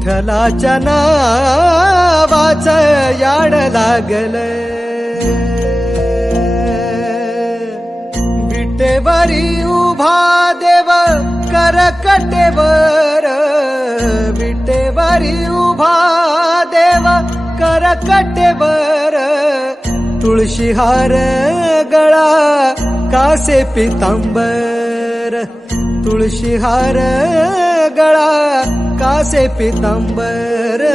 विठ्ठलाच्या नावाचं याड लागल, विटेवरी उभा देव करकटेवर, विटेवरी उभा देव करकटेवर, तुळशीहार गळा कासे पितांबर, तुळशीहार गळा कासे पितांबर.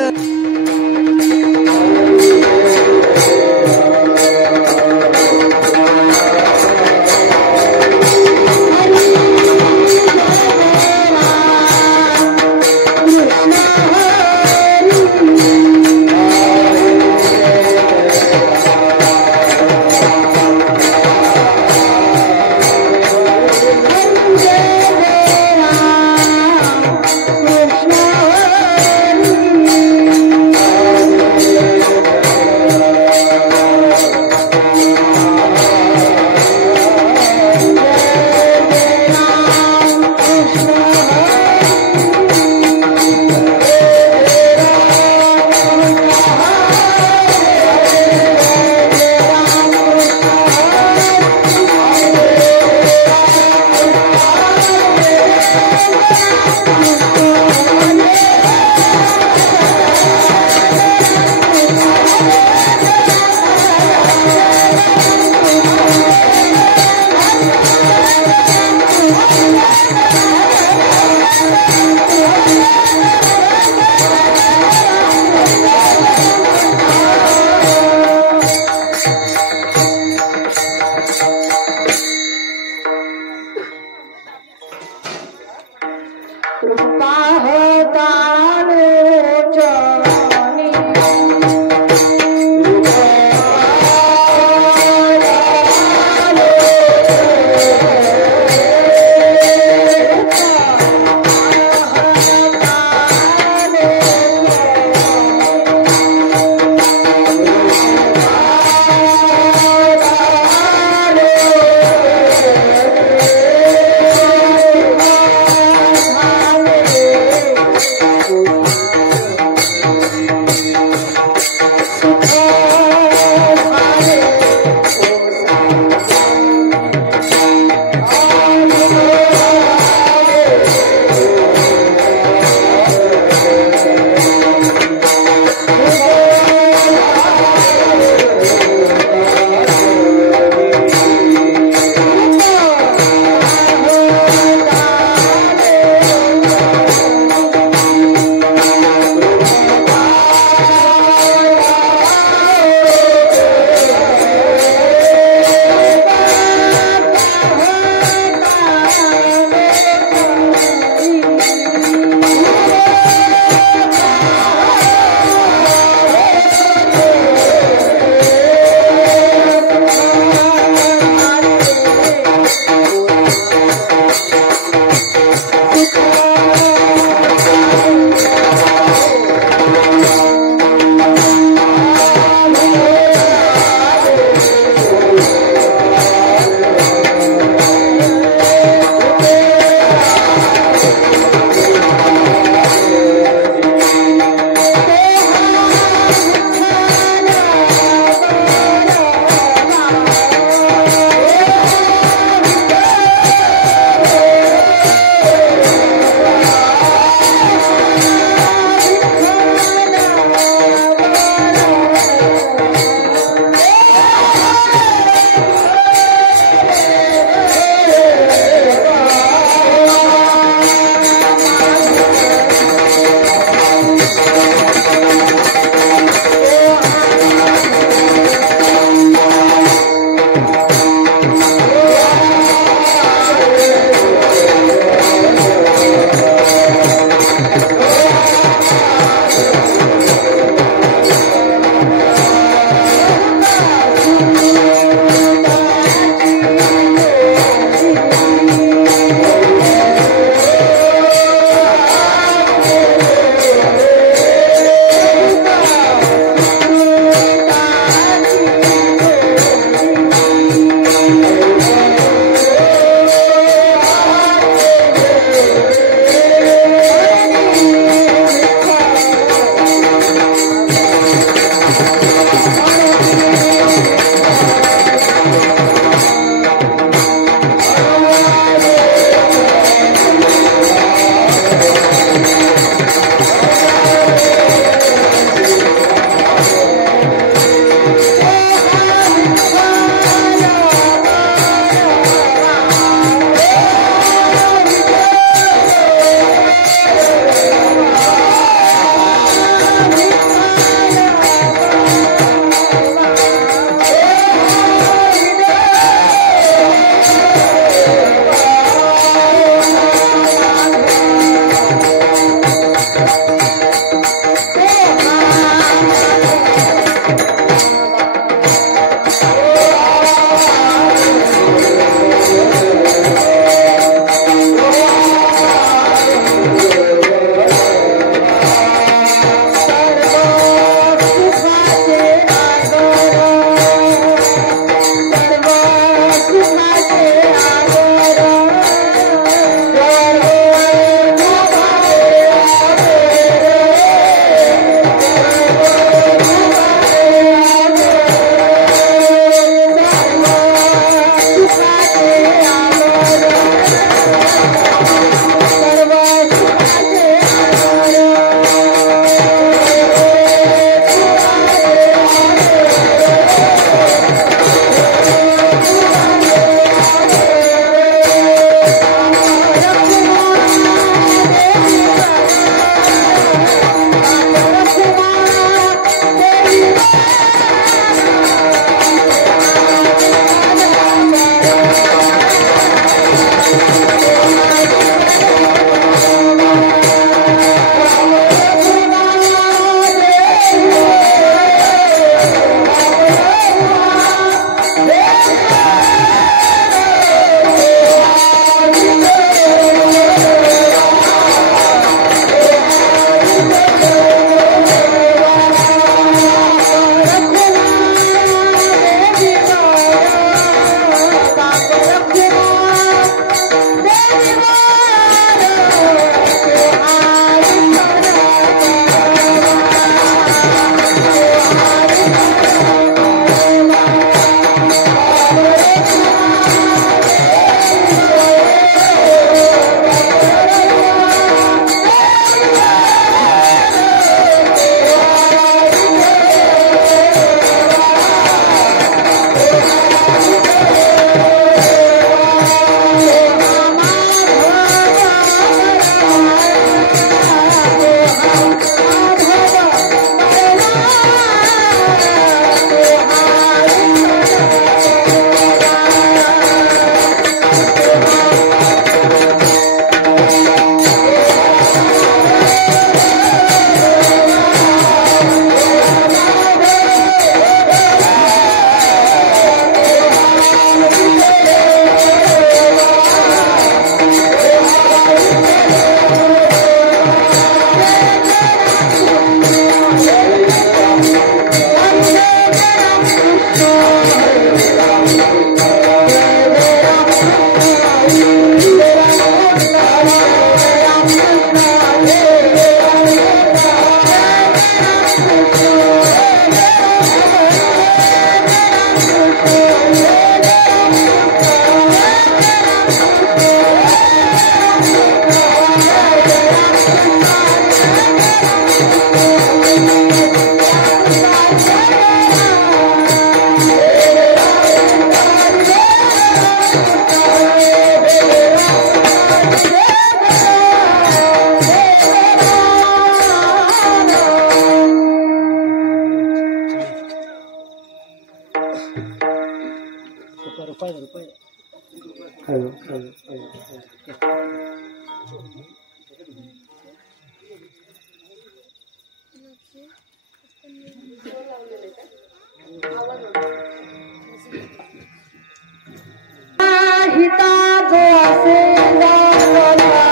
हिता जो असे जागता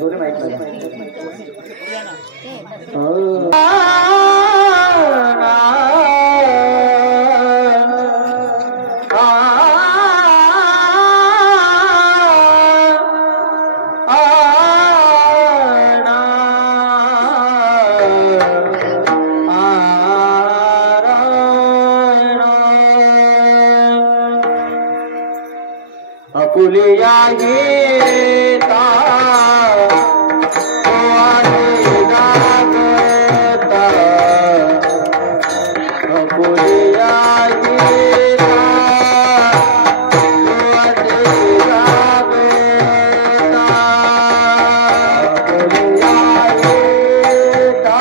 दोन्ही माईक लगा अपुलिया गीता अपुलिया गीता अपुलिया गीता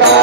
रा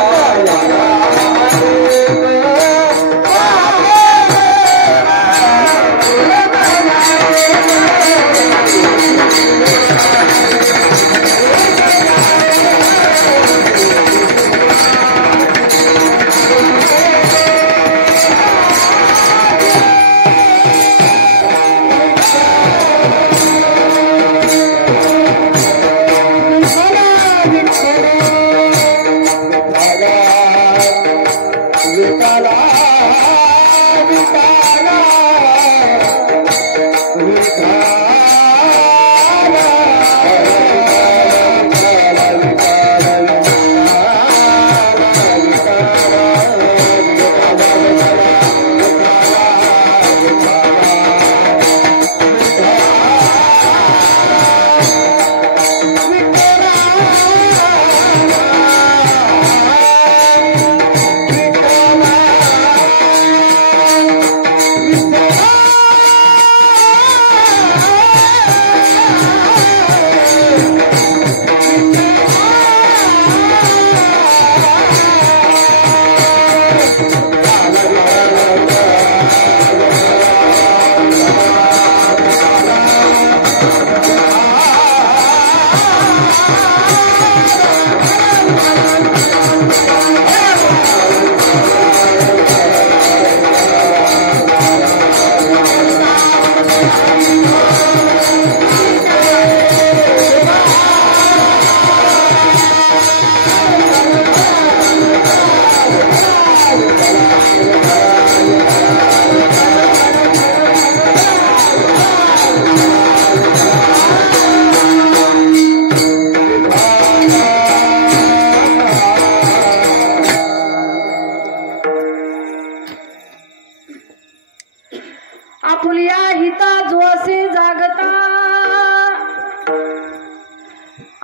हिता जो असे जागता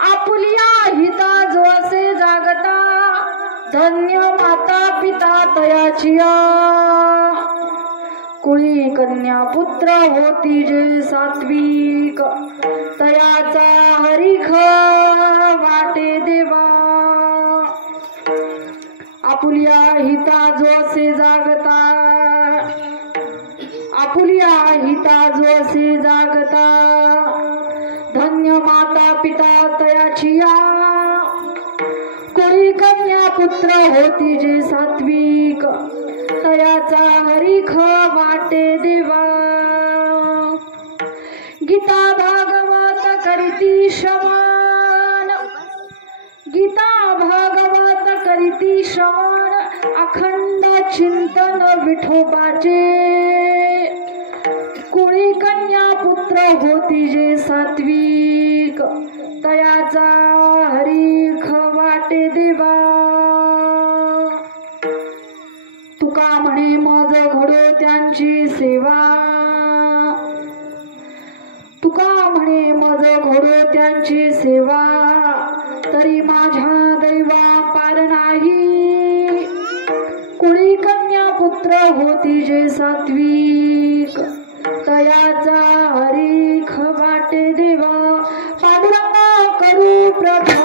आपुलिया हिता जो असे जागता धन्य माता पिता तयाचिया कुळी कन्या पुत्र होती जे सात्विक तयाचा हरिख वाटे देवा आपुलिया हिता जो असे जागता आपुलिया हिता जो असे जागता धन्य माता पिता तयाचिया कुळी कन्या पुत्र होती जे सात्विक तयाचा हरिख वाटे देवा गीता भागवत करीती श्रवण गीता भागवत करीती श्रवण अखंड चिंतन विठोबाचे कुळी कन्या पुत्र होती जे सात्विक तयाचा हरिख वाटे देवा तुका म्हणे मज घडो त्यांची सेवा तुका म्हणे मज घडो त्यांची सेवा तरी माझ्या दैवा पार नाही कुळी कन्या पुत्र होती जे सात्विक तयाचा हरिख वाटे देवा पांडुरंगा करू प्रभू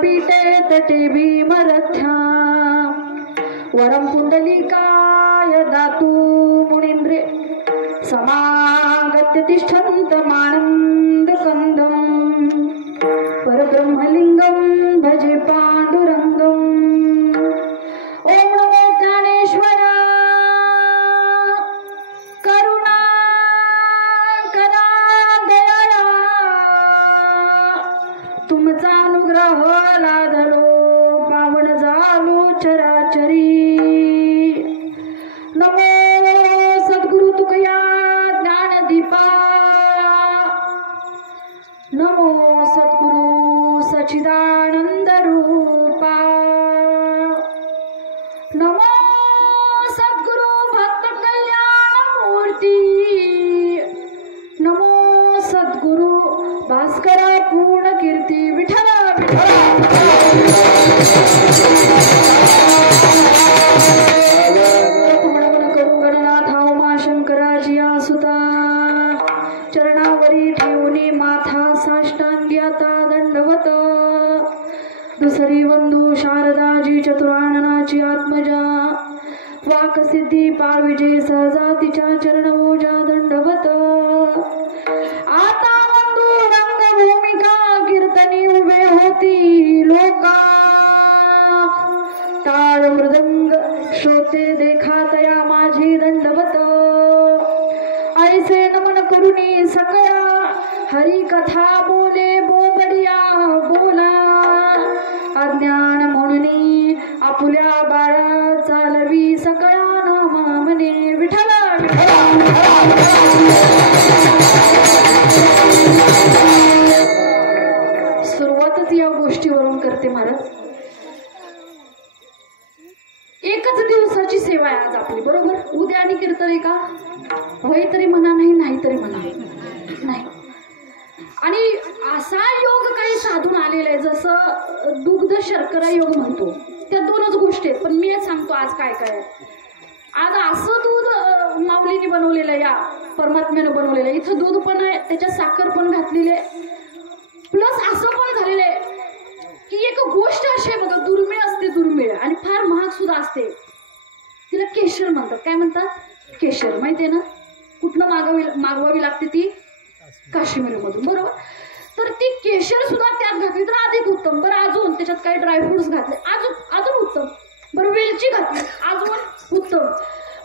पीठे तटे भीमरथ्या वरम पुंडलिकाय दातु मुनीन्द्रे समागत्य तिष्ठन्तमानन्द कंदं परब्रह्मलिंगं भजे पांडुरंगं। ओम नमो ज्ञानेश्वरा करुणा करा दयाळा तुमचा अनुग्रह लाधलो पावन झालो चराचरी। नमो सद्गुरु तुकया ज्ञानदीपा नमो सद्गुरु सच्चिदानंद रूपा नमो सद्गुरु भक्त कल्याण मूर्ती नमो सद्गुरु भास्करा पूर्ण कीर्ती विठ्ठला चरणावरी ठेवणी माथा साष्टांग्याता दंडवत दुसरी बंधू शारदाजी चतुराननाची आत्मजा वाकसिद्धी पार विजय सहजा तिच्या चरणमोजा दंडवत आता बंधू रंगभूमिका कीर्तनी उभे होती लोका टाळ मृदंग श्रोते देखातया माझी दंडवत ऐसे नमन करुणी सकळा हरी कथा बोले बोबडिया बोला अज्ञान म्हणून आपुल्या बाळा चालवी सकळा नामा म्हणे विठ्ठला सुरुवातच या गोष्टीवरून करते महाराज. एकच दिवसाची सेवा आहे आज आपली बरोबर. उद्या आणि कीर्तन आहे का होय तरी म्हणा नाही तरी म्हणा नाही. आणि असा योग काही साधून आलेला आहे जसं दुग्ध शर्करा योग म्हणतो. त्या दोनच गोष्टी आहेत पण मी सांगतो आज काय काय. आज असं दूध माऊलीने बनवलेलं या परमात्म्यानं बनवलेलं आहे. इथं दूध पण आहे त्याच्यात साखर पण घातलेली आहे प्लस असं पण झालेलं आहे की एक गोष्ट अशी आहे बघा दुर्मिळ असते दुर्मिळ आणि फार महाग सुद्धा असते. तिला केशर म्हणतात. काय म्हणतात? केशर. माहितीये ना कुठनं मागवावी लागते ती काश्मीर मधून बरोबर. तर ती केशर सुद्धा त्यात घातली तर अधिक उत्तम. बरं अजून त्याच्यात काही ड्रायफ्रुट्स घातले अजून उत्तम. बरं वेलची घातली अजून उत्तम.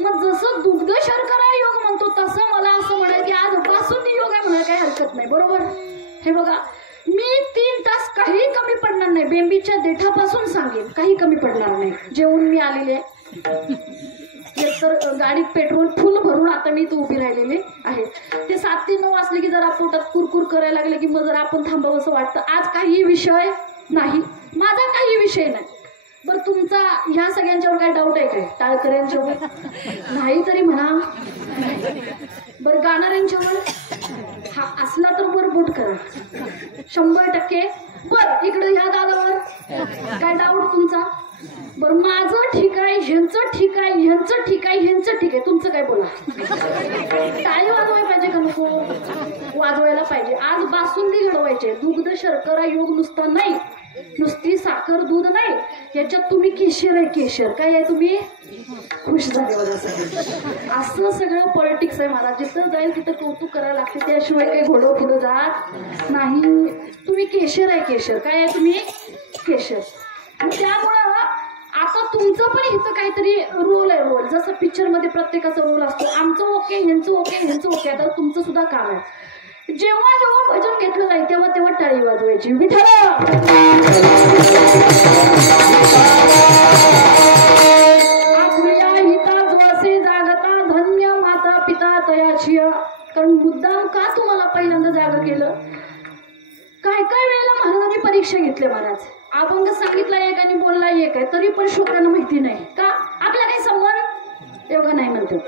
मग जसं दुग्ध शर्करा योग म्हणतो तसं मला असं म्हणाल की आज बासुंदी योग आहे म्हणायला काही हरकत नाही बरोबर. हे बघा मी 3 तास काही कमी पडणार नाही. बेंबीच्या देठापासून सांगेन काही कमी पडणार नाही. जेवून मी आलेले तर गाडीत पेट्रोल फुल भरून आता मी इथं उभी राहिलेले आहे. ते 7 ते 9 वाजले की जरा पोटात कुरकुर करायला लागले की मग जरा आपण थांबावं असं वाटतं. आज काही विषय नाही माझा काही विषय नाही. बरं तुमचा ह्या सगळ्यांच्यावर काय डाऊट आहे काय? टाळकऱ्यांच्यावर नाही तरी म्हणा. बरं गाणाऱ्यांच्यावर हा असला तर वर बोट करा 100%. बर इकडे ह्या दादावर काय डाऊट तुमचा? बरं माझं ठीक आहे ह्यांचं ठीक आहे ह्यांचं ठीक आहे ह्यांचं ठीक आहे तुमचं काय बोला. टाळी वाजवायला पाहिजे का नको? वाजवायला पाहिजे. आज बासुंदी घडवायचे. दुग्ध शर्करा योग नुसता नाही नुसती साखर दूध नाही याच्यात तुम्ही केशर आहे. केशर काय आहे तुम्ही खुश झाले बघा. असं सगळं पॉलिटिक्स आहे मला. जिथं जाईल तिथं कौतुक करायला लागते त्याशिवाय काही घोडं पुढं जात नाही. तुम्ही केशर आहे. केशर काय आहे तुम्ही केशर. त्यामुळं आता तुमचं पण इथं काहीतरी रोल आहे. रोल जसं पिक्चर मध्ये प्रत्येकाचा रोल असतो. आमचं ओके ह्यांचं ओके ह्यांचं ओके. आता तुमचं सुद्धा काम आहे. जेव्हा जेव्हा भजन घेतलं जाईल तेव्हा तेव्हा टाळी वाजवायची. विठ्ठला आपल्या हिता जोसे जागता धन्य माता पिता तयाची. कारण मुद्दाम का तुम्हाला पहिल्यांदा जाग केलं. काय काय वेळेला महाराजांनी परीक्षा घेतल्या. महाराज अभंग सांगितला एक आणि बोलला एक आहे तरी पण श्रोत्यांना माहिती नाही का आपला काही संबंध एवढं नाही म्हणतात.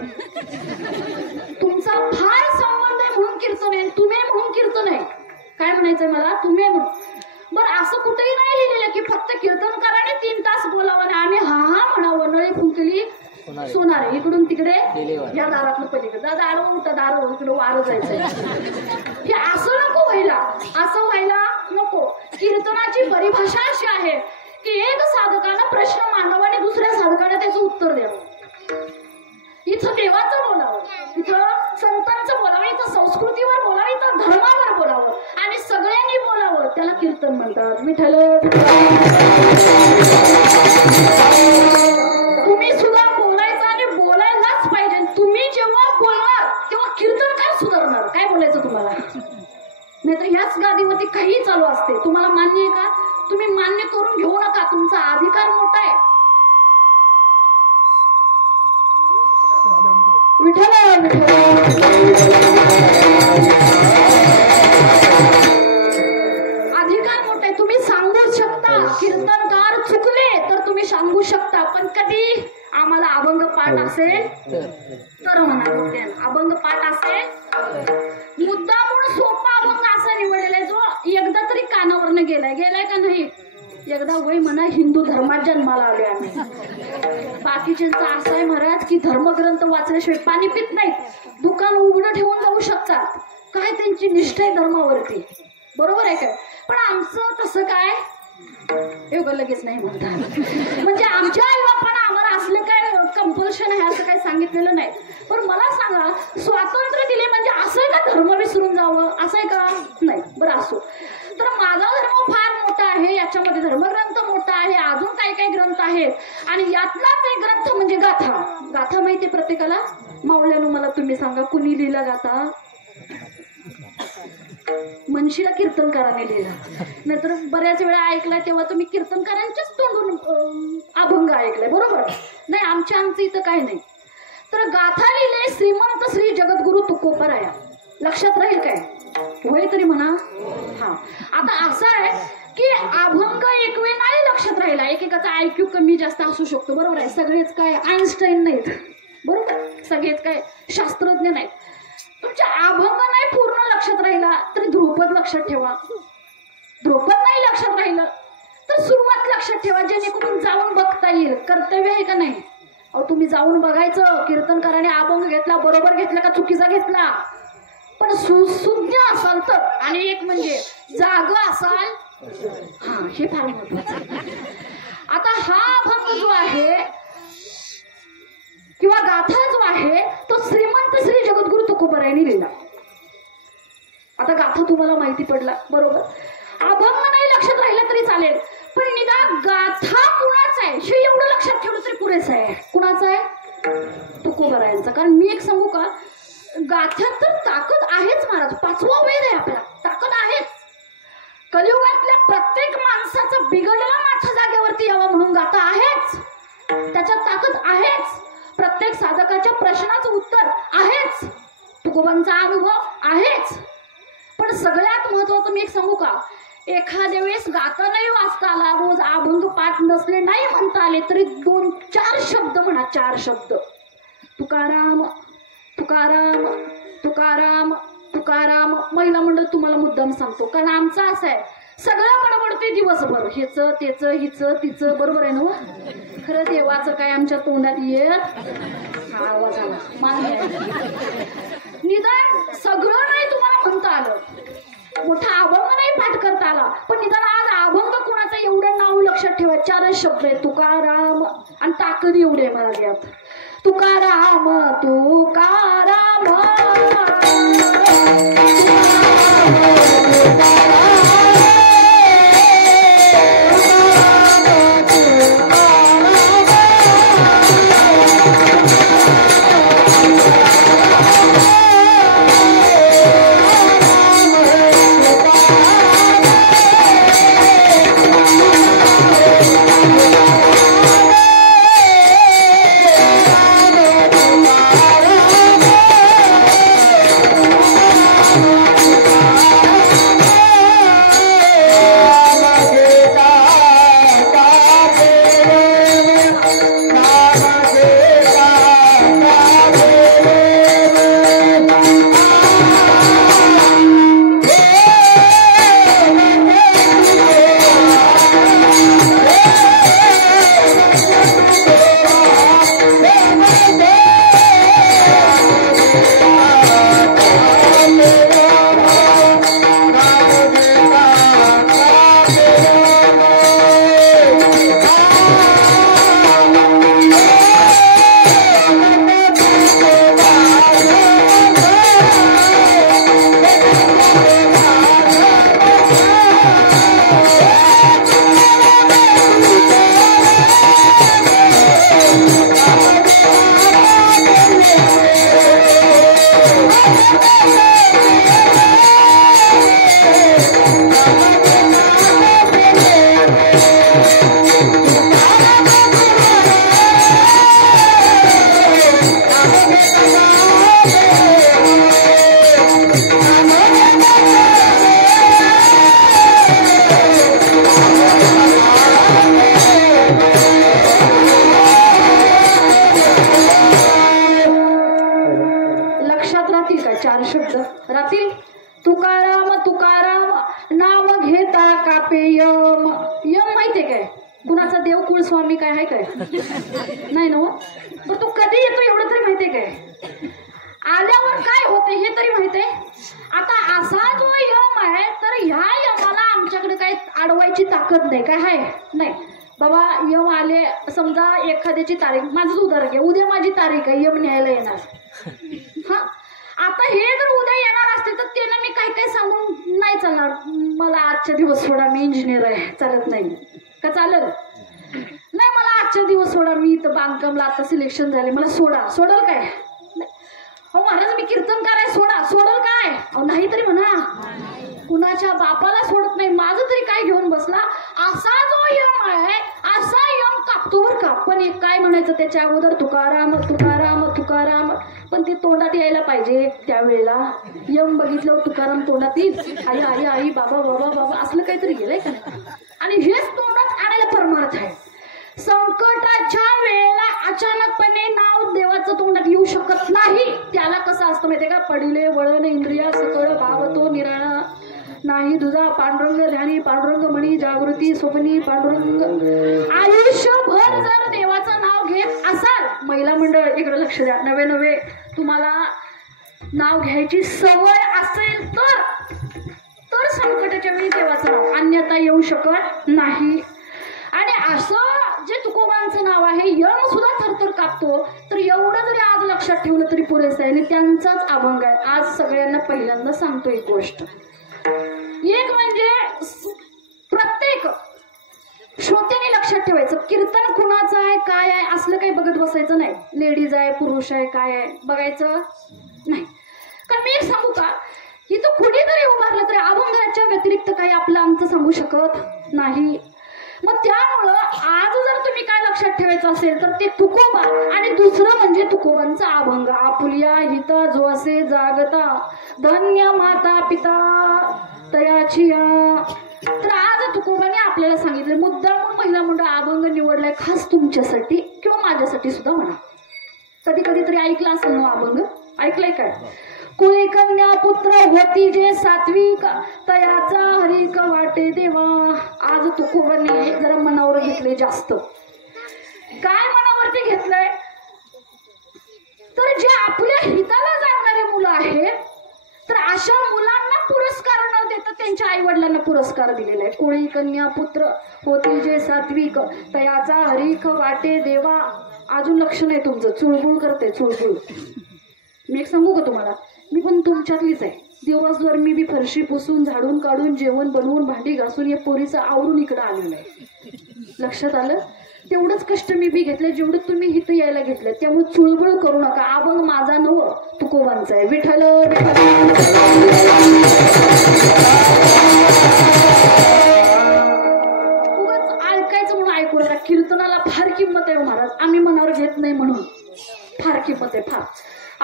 तुमचा फार संबंध आहे म्हणून कीर्तन आहे. तुम्ही म्हणून कीर्तन आहे. काय म्हणायचंय मला? तुम्ही म्हणून. बरं असं कुठेही नाही लिहिलेलं की फक्त कीर्तन कराने 3 तास बोलावं आणि आम्ही हा म्हणावं. नळी फुंकली सोनार इकडून तिकडे या दारातलं पलीकडे दार उठा दार इकडे वारं जायचंय. हे असं नको व्हायला. असं व्हायला नको. कीर्तनाची परिभाषा अशी आहे की एक साधकानं प्रश्न मांडावा आणि दुसऱ्या साधकानं त्याचं उत्तर द्यावं. इथं देवाचं बोलावं इथं संतांचं बोलावं इथं संस्कृतीवर बोलावं इथं धर्मावर बोलावं आणि सगळ्यांनी बोलावं त्याला कीर्तन म्हणतात. विठ्ठल तुम्ही सुद्धा बोलायचं आणि बोलायलाच पाहिजे. तुम्ही जेव्हा बोलणार तेव्हा कीर्तन काय सुधारणार? काय बोलायचं तुम्हाला? नाहीतर ह्याच गादीवरती काही चालू असते. तुम्हाला मान्य आहे का? तुम्ही मान्य करून घेऊ नका. तुमचा अधिकार मोठा आहे. विठ्ठल अधिकार मोठे तुम्ही सांगू शकता. कीर्तनकार चुकले तर तुम्ही सांगू शकता, पण कधी आम्हाला अभंग पाठ असेल तर म्हणा. मोठ्यानं अभंग पाठ असेल मुद्दा म्हणून सोपा अभंग असा निवडलेला आहे जो एकदा तरी कानावरनं गेलाय का नाही. एकदा वय म्हणा हिंदू धर्मात जन्माला आले आम्ही. बाकीच्यांचं असं आहे महाराज की धर्मग्रंथ वाचल्याशिवाय पाणी पित नाहीत, दुकान उघडं ठेवून जाऊ शकतात. काय त्यांची निष्ठा आहे धर्मावरती, बरोबर आहे काय. पण आमचं तसं काय एवढं लगेच नाही म्हणतात. म्हणजे आमच्या आई बापांना आम्हाला असलं काय कंपल्शन आहे असं काही सांगितलेलं नाही. पण मला सांगा स्वातंत्र्य दिले म्हणजे असं आहे का धर्म विसरून जावं, असं आहे का नाही. बरं असो, तर माझा धर्म फार मोठा आहे, याच्यामध्ये धर्मग्रंथ मोठा आहे, अजून काही काही ग्रंथ आहेत आणि यातलाच एक ग्रंथ म्हणजे गाथा. गाथा माहिती प्रत्येकाला. माऊल्यानं मला तुम्ही सांगा कुणी लिहिला गाथा. मनशीला कीर्तनकाराने लिहिला. नाहीतर बऱ्याच वेळा ऐकलाय तेव्हा तुम्ही कीर्तनकारांच्याच तोंडून अभंग ऐकलाय, बरोबर नाही. आमचं इथं काय नाही. तर गाथा लिहिले श्रीमंत श्री जगद्गुरु तुकोबराया. लक्षात राहील काय, होय तरी म्हणा. हा, आता असं आहे की अभंग एक वेळ नाही लक्षात राहिला. एकेकाचा IQ कमी जास्त असू शकतो, बरोबर आहे. सगळेच काय आईन्स्टाईन नाहीत, बरोबर. सगळेच काय शास्त्रज्ञ नाहीत. तुमच्या अभंग नाही पूर्ण लक्षात राहिला तरी ध्रुपद लक्षात ठेवा. ध्रुपद नाही लक्षात राहिलं तर सुरुवात लक्षात ठेवा, जेणेकरून जाऊन बघता येईल. कर्तव्य आहे का नाही. अहो तुम्ही जाऊन बघायचं कीर्तनकाराने अभंग घेतला बरोबर घेतला का चुकीचा घेतला. पण सुज्ञ असाल तर, आणि एक म्हणजे जाग असाल, हा हे फार महत्वाचं. आता हा अभंग जो आहे किंवा गाथा जो आहे तो श्रीमंत श्री जगद्गुरु तुकोबरायांनी लिहिला. आता गाथा तुम्हाला माहिती पडला, बरोबर. अभंग नाही लक्षात राहिलं तरी चालेल, पण निदान गाथा कुणाचा आहे हे एवढं लक्षात ठेवलं तरी पुरेसं आहे. कुणाचा आहे, तुकोबरायांचा. कारण मी एक सांगू का, गाथ्यात तर ताकद आहेच महाराज. 5वा वेद आहे आपला, ताकद आहेच. कलियुगातल्या प्रत्येक माणसाचा बिघडलेला माथा जागेवरती यावा म्हणून गाथा आहेच, त्याच्यात ताकद आहेच. प्रत्येक साधकाच्या प्रश्नाचं उत्तर आहेच, तुकोबांचा अनुभव आहेच. पण सगळ्यात महत्वाचं मी एक सांगू का, एखाद्या वेळेस गाता नाही वाचता आला, रोज अभंग पाठ नसले नाही म्हणता आले तरी 2-4 शब्द म्हणा. 4 शब्द तुकाराम तुकाराम तुकाराम तुकाराम. महिला मंडळ तुम्हाला मुद्दाम सांगतो, कारण आमचं असं आहे सगळं बडबडते दिवसभर, हेच तेच हिच तिचं, बरोबर आहे ना. खरं देवाचं काय आमच्या तोंडात येत आवाज आला मान्य. निदान सगळं नाही तुम्हाला म्हणता आलं, मोठा अभंग नाही पाठ करता आला, पण निदान आज अभंग कुणाचं एवढं नाव लक्षात ठेवा. 4 शब्द आहे तुकाराम, आणि ताकद एवढी आहे मला यात. तुकाराम तुकाराम तापे यम. यम माहितीये काय कुणाचा देव कुलस्वामी काय आहे काय नाही ना पण तो कधी येतो एवढं तरी माहितीये काय आल्यावर काय होते हे तरी माहितीये. आता असा जो यम आहे तर ह्या यमाला आमच्याकडे काही अडवायची ताकद नाही काय आहे नाही बाबा. यम आले समजा एखाद्याची तारीख माझंच उदाहरण घे उद्या माझी तारीख आहे यम न्यायला येणार हा. आता हे जर उद्या येणार असते तर त्यांना मी काय काय सांगून नाही चालणार मला आजच्या दिवस सोडा मी इंजिनियर आहे चालत नाही का चालेल नाही मला आजच्या दिवस सोडा मी तर बांधकामला आता सिलेक्शन झाले मला सोडल काय हो महाराज मी कीर्तनकार आहे सोडल काय अहो नाही तरी म्हणा कुणाच्या बापाला सोडत नाही माझं तरी काय घेऊन बसला. असा जो यम आहे असा यम कापतो बर का. पण एक काय म्हणायचं त्याच्या अगोदर तुकाराम तुकाराम तुकाराम पण ते तोंडात यायला पाहिजे त्यावेळेला. यम बघितलं तुकाराम तोंडात येईल आई आई आई बाबा बाबा बाबा असलं काहीतरी गेलंय का आणि हेच तोंडात आणायला परमार्थ आहे. संकटाच्या वेळेला अचानकपणे नाव देवाचं तोंडात येऊ शकत नाही. त्याला कसं असतं माहितीये का पडिले वळण इंद्रिया सकळ भाव तो निराळा नाही तुझा पांडुरंग ध्यानी पांडुरंग मणी जागृती स्वप्नी पांडुरंग. आयुष्यभर जर देवाचं नाव घेत असाल महिला मंडळ इकडे लक्ष द्या नवे तुम्हाला नाव घ्यायची सवय असेल तर संकटाच्या वेळी देवाचं नाव अन्यथा येऊ शकत नाही. आणि असं जे तुकोबांचं नाव आहे यम सुद्धा थरथर कापतो तर एवढं जरी आज लक्षात ठेवलं तरी पुरेसं आहे. आणि त्यांचाच अभंग आहे आज सगळ्यांना पहिल्यांदा सांगतो एक गोष्ट. एक म्हणजे प्रत्येक श्रोत्याने लक्षात ठेवायचं कीर्तन कुणाचं आहे काय आहे असलं काही बघत बसायचं नाही. लेडीज आहे पुरुष आहे काय आहे बघायचं नाही. कारण मी एक सांगू का इथं कुणीतरी उभारलं तरी अभंगाच्या व्यतिरिक्त काही आपलं आमचं सांगू शकत नाही. मग त्यामुळं आज जर तुम्ही काय लक्षात ठेवायचं असेल तर ते तुकोबा आणि दुसरं म्हणजे तुकोबांचा अभंग. आपुलिया हिता जो असे जागता धन्य माता पिता तयाची. तर आज तुकोबाने आपल्याला सांगितले मुद्दाम महिला मंडळ अभंग निवडलाय खास तुमच्यासाठी किंवा माझ्यासाठी सुद्धा म्हणा. कधी तरी ऐकला असेल ना अभंग ऐकलंय काय. कुळी कन्या पुत्र होती जे सात्विक तयाचा हरिक वाटे देवा. आज तुकोबाने जरा मनावर घेतले जास्त. काय मनावरती घेतलंय तर जे आपल्या हिताला जाणारे मुलं आहेत तर अशा मुलांना पुरस्कार न देता त्यांच्या आई वडिलांना पुरस्कार दिलेला आहे. कुळी कन्या पुत्र होती जे सात्विक तयाचा हरिक वाटे देवा. अजून लक्ष नाही तुमचं चुळबुळ करते चुळबुळ. मी एक सांगू का तुम्हाला मी पण तुमच्यातलीच आहे. दिवसभर मी बी फरशी पुसून झाडून काढून जेवण बनवून भांडी घासून या पोरीचं आवरून इकडं आलेलं आहे. लक्षात आलं तेवढंच कष्ट मी बी घेतलं जेवढं तुम्ही इथं यायला घेतलं. त्यामुळे चुळबुळ करू नका. अभंग माझा नव तुकोबांचा आहे. विठ्ठल उगाच ऐकायचं म्हणून ऐकू नका. कीर्तनाला फार किंमत आहे महाराज. आम्ही मनावर घेत नाही म्हणून फार किंमत आहे फार.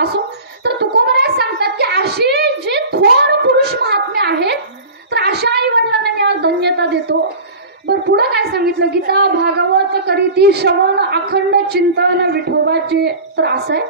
असो तर तुकोबराय सांगतात की अशी जे थोर पुरुष महात्मे आहेत तर अशा आई वडिलांना मी आज धन्यता देतो. बर पुढं काय सांगितलं गीता भागवत करीती श्रवण अखंड चिंतन विठोबाचे. तर असं आहे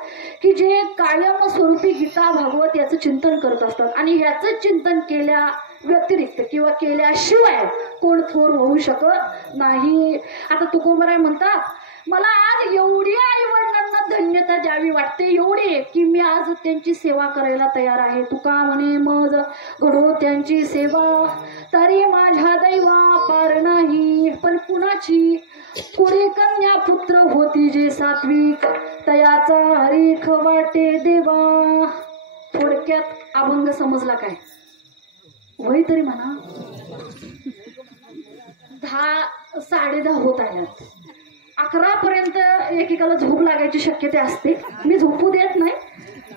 की जे कायम स्वरूपी गीता भागवत याचं चिंतन करत असतात आणि ह्याचं चिंतन केल्या व्यतिरिक्त किंवा केल्याशिवाय कोण थोर होऊ शकत नाही. आता तुकोबराय म्हणतात मला आज एवढी आई वडिलांना धन्यता द्यावी वाटते एवढी की मी आज त्यांची सेवा करायला तयार आहे. तुका म्हणे मज घडो त्यांची सेवा तरी माझ्या दैवा पार नाही. पण कुणाची कुळी कन्या पुत्र होती जे सात्विक तयाचा हरिख वाटे देवा. थोडक्यात अभंग समजला काय वय तरी म्हणा 10 साडेदहा होत आहेत. 11 पर्यंत एकेकाला झोप लागायची शक्यता असते. मी झोपू देत नाही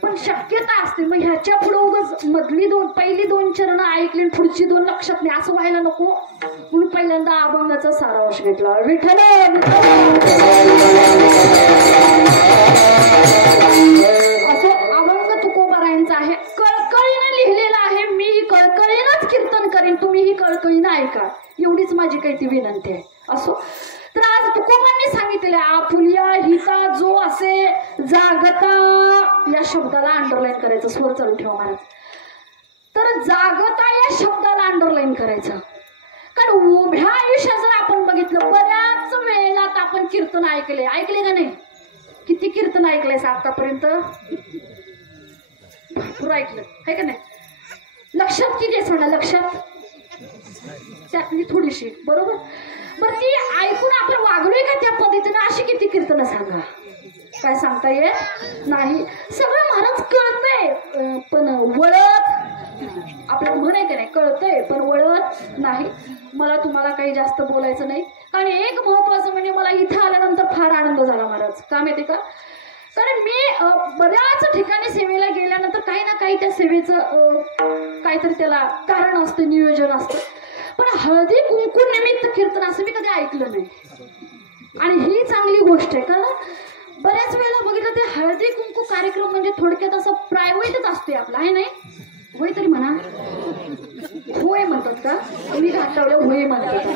पण शक्यता असते. मग ह्याच्या पुढे उगाच पहिली 2 चरण ऐकली पुढची 2 लक्षात नाही असं व्हायला नको म्हणून पहिल्यांदा अभंगाचा सारांश घेतला. विठ्ठल असं अभंग तुकोबारायांचा आहे. कळकळीने लिहिलेला आहे. मी कळकळीनंच कीर्तन करेन तुम्हीही कळकळीनं ऐका एवढीच माझी काही ती विनंती आहे. असो तर आज तुकोबांनी सांगितले आपुलिया हिता जो असे जागता या शब्दाला अंडरलाईन करायचं. स्वर चालू ठेवा महाराज. तर जागता या शब्दाला अंडरलाईन करायचं. का पण उभ्या आयुष्यात जर आपण बघितलं बऱ्याच वेळेला आता आपण कीर्तन ऐकले का नाही? किती कीर्तन ऐकलंय आतापर्यंत? भरपूर ऐकलं आहे का नाही? लक्षात किती आहे सांगा? लक्षात त्यातली थोडीशी बरोबर. बरं ती ऐकून आपण वागलोय का त्या पद्धतीनं? अशी किती कीर्तन सांगा, काय सांगता येत नाही. सगळं महाराज कळतंय पण वळत, आपलं म्हण आहे का नाही, कळतंय पण वळत नाही. मला तुम्हाला काही जास्त बोलायचं नाही. आणि एक महत्वाचं म्हणजे मला इथं आल्यानंतर फार आनंद झाला महाराज. का माहिती का? कारण मी बऱ्याच ठिकाणी सेवेला गेल्यानंतर काही ना काही त्या सेवेचं काहीतरी त्याला कारण असतं, नियोजन असतं. पण हळदी कुंकू निमित्त कीर्तन असं मी कधी ऐकलं नाही. आणि ही चांगली गोष्ट आहे. कारण बऱ्याच वेळेला बघितलं ते हळदी कुंकू कार्यक्रम म्हणजे थोडक्यात असं प्रायव्हेटच असते आपला, आहे नाही? होय तरी म्हणा. होय म्हणतात का? मी घातवलं होय म्हणतात.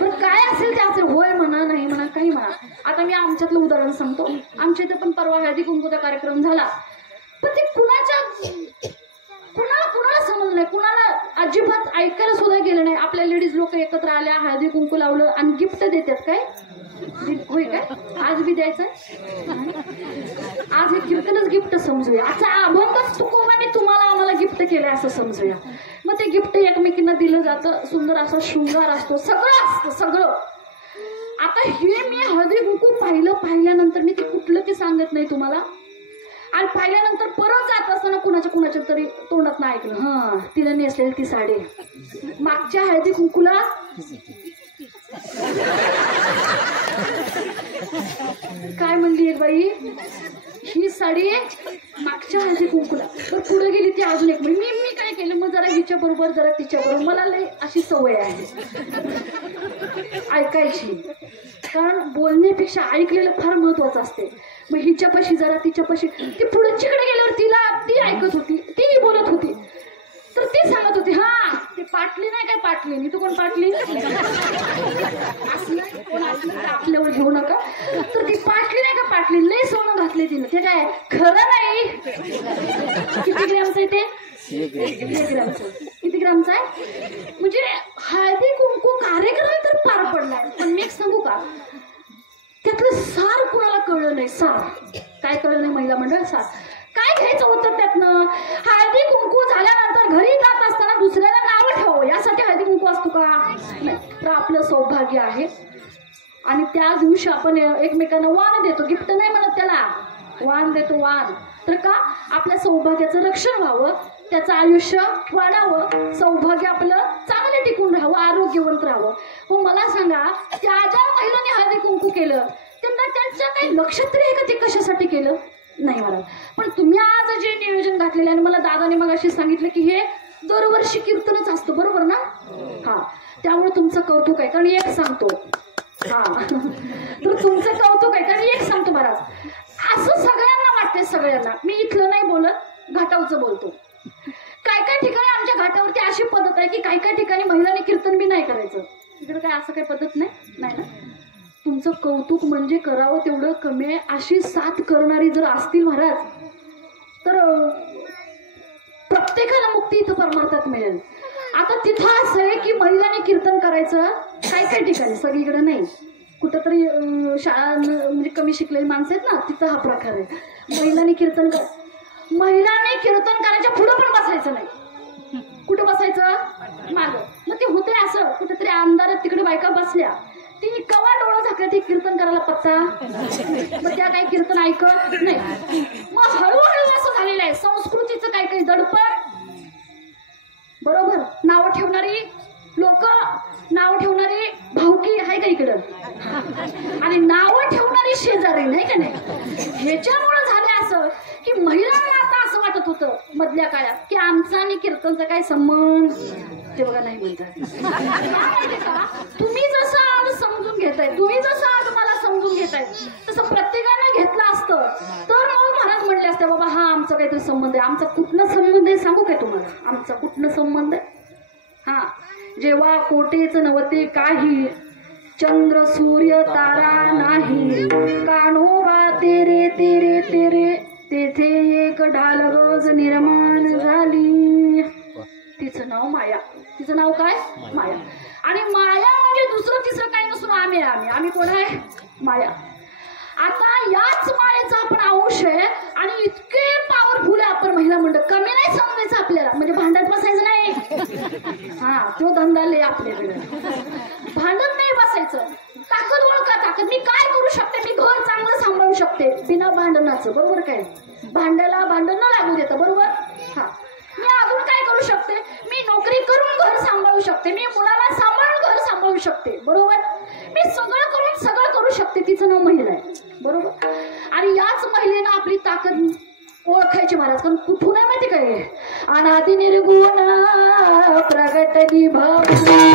पण काय असेल ते असेल, होय म्हणा नाही म्हणा काही म्हणा. आता मी आमच्यातलं उदाहरण सांगतो. आमच्या इथे पण परवा हळदी कुंकूचा कार्यक्रम झाला. पण ते कुणाला समजलं नाही, कुणाला अजिबात ऐकायला सुद्धा गेलं नाही. आपल्या लेडीज लोक एकत्र आल्या, हळदी कुंकू लावलं आणि गिफ्ट देतात. काय होय काय? आज बी द्यायचं? आज हे कीर्तनच गिफ्ट समजूया. आता अभंगच तुकोबाने तुम्हाला आम्हाला गिफ्ट केलंय असं समजूया. मग ते गिफ्ट एकमेकींना दिलं जातं. सुंदर असा शृंगार असतो, सगळं असतं सगळं. आता हे मी हळदी कुंकू पाहिल्यानंतर मी ते कुठलं ते सांगत नाही तुम्हाला. आणि पाहिल्यानंतर परत जात असताना कुणाच्या तरी तोंडात नाही ऐकलं, हा तिने नेसलेली ती साडी मागच्या हळदी कुंकूला काय म्हणली एक बाई, ही साडी मागच्या हळदी कुंकूला. तर पुढे गेली ती अजून एक म्हणजे मी काय केलं, मग जरा हिच्या बरोबर जरा तिच्या बरोबर. मला लई अशी सवय आहे ऐकायची. कारण बोलण्यापेक्षा ऐकलेलं फार महत्वाचं असते. मग हिच्यापाशी जरा तिच्यापाशी, ती पुढच्याकडे गेल्यावर ती ऐकत होती, तीही बोलत होती. तर ती सांगत होती, हा ते पाटली नाही काय, पाटली मी. तू कोण पाटली? असलं कोण असलं तर आपल्यावर घेऊ नका. तर ती पाटली नाही का, पाटली लय सोनं घातले तिनं. ते काय खरं नाही. किती ग्रॅमचं आहे ते? 1 ग्रॅमचं. किती ग्रामचं आहे? म्हणजे हळदी कुंकू कार्यक्रम तर पार पडलाय. पण मी एक सांगू का, त्यातलं सार कुणाला कळलं नाही. सार काय कळलं नाही? महिला मंडळ सार काय घ्यायचं होतं त्यातनं? हळदी कुंकू झाल्यानंतर घरी जात असताना दुसऱ्याला नाव ठेवावं यासाठी हळदी कुंकू असतो का? नाही. तर आपलं सौभाग्य आहे. आणि त्या दिवशी आपण एकमेकांना वाण देतो. गिफ्ट नाही म्हणत त्याला, वाण देतो. वाण तर का? आपल्या सौभाग्याचं रक्षण व्हावं, त्याचं आयुष्य वाढावं, सौभाग्य आपलं चांगलं टिकून राहावं, आरोग्यवंत राहावं. हो मला सांगा, त्या ज्या महिलांनी हळदी कुंकू केलं त्यांना त्यांच्या काही लक्षात तरी आहे का ते कशासाठी केलं? नाही मला. पण तुम्ही आज जे नियोजन घातलेलं आहे, मला दादाने मग अशी सांगितलं की हे दरवर्षी कीर्तनच असतं, बरोबर ना? हा, त्यामुळे तुमचं कौतुक आहे. कारण एक सांगतो, हा तर तुमचं कौतुक आहे. कारण एक सांगतो महाराज, असं सगळ्यांना वाटते, सगळ्यांना. मी इथलं नाही बोलत, घाटावचं बोलतो. काय ठिकाणी आमच्या घाटावरती अशी पद्धत आहे की काय ठिकाणी महिलांनी कीर्तन बी नाही करायचं. इकडे काय असं काही पद्धत नाही ना? तुमचं कौतुक म्हणजे करावं तेवढं कमी आहे. अशी साथ करणारी जर असतील महाराज तर प्रत्येकाला मुक्ती इथं परमार्थात मिळेल. आता तिथं असं आहे की महिलांनी कीर्तन करायचं काय ठिकाणी, सगळीकडे नाही. कुठंतरी शाळा म्हणजे कमी शिकलेली माणसं आहेत ना, तिथं हा प्रकार आहे. महिलांनी कीर्तन करायच्या पुढं पण बसायचं नाही. कुठं बसायचं? मागं. मग ते होते असं, कुठेतरी आमदारात तिकडे बायका बसल्या, ती कवा डोळा झाकल्या, ती कीर्तन करायला पत्ता, मग त्या काही कीर्तन ऐकत नाही. मग हळूहळू असं झालेलं आहे संस्कृतीचं काही दडपण. बरोबर, नावं ठेवणारी लोक, नावं ठेवणारी भावकी आहे का इकडं, आणि नावं ठेवणारी शेजारी नाही का नाही. ह्याच्यामुळे झालं असं की महिलांना आता असं वाटत होतं मधल्या काळात की आमचा आणि कीर्तनचा काय संबंध. ते बघा नाही म्हणतात. तुम्ही जसं आज समजून घेताय, तुम्ही जसं आज मला समजून घेताय, तसं प्रत्येकाने घेतलं असतं तर मग महाराज म्हणले असते, बाबा हा आमचा काहीतरी संबंध आहे. आमचा कुठनं संबंध आहे सांगू काय तुम्हाला? आमचा कुठनं संबंध आहे? हा, जेव्हा कोटेच नव्हते काही, चंद्र सूर्य तारा नाही, कान्होबा तेरे तेरे तेरे, तेथे एक ढाल रोज निर्माण झाली. तिचं नाव माया. तिचं नाव काय? माया. आणि माया म्हणजे दुसरं तिसरं काही नसून आम्ही कोण आहे? माया. आता याच मायेचा आपण अंश आहे आणि इतके पॉवरफुल आहे आपण महिला मंडळ. कमी नाही समजायचं आपल्याला, म्हणजे भांडत बसायचं नाही. हा, तो धंदा लय आपल्याकडे. भांडत नाही बसायचं. ताकद ओळखा, ताकद. मी काय करू शकते? मी घर चांगलं सांभाळू शकते बिना भांडणाचं, बरोबर काय? भांड्याला भांडण न लागू देतं, बरोबर? हा. मी अजून काय करू शकते? मी नोकरी करून घर सांभाळू शकते, मी मुलाला सांभाळून घर सांभाळू शकते, बरोबर? मी सगळं करू शकते. तिचं नाव महिला आहे, बरोबर? आणि याच महिलेनं आपली ताकद ओळखायची महाराज. कारण कुठून आहे माहिती काय? अनादि निर्गुण प्रगटली भवानी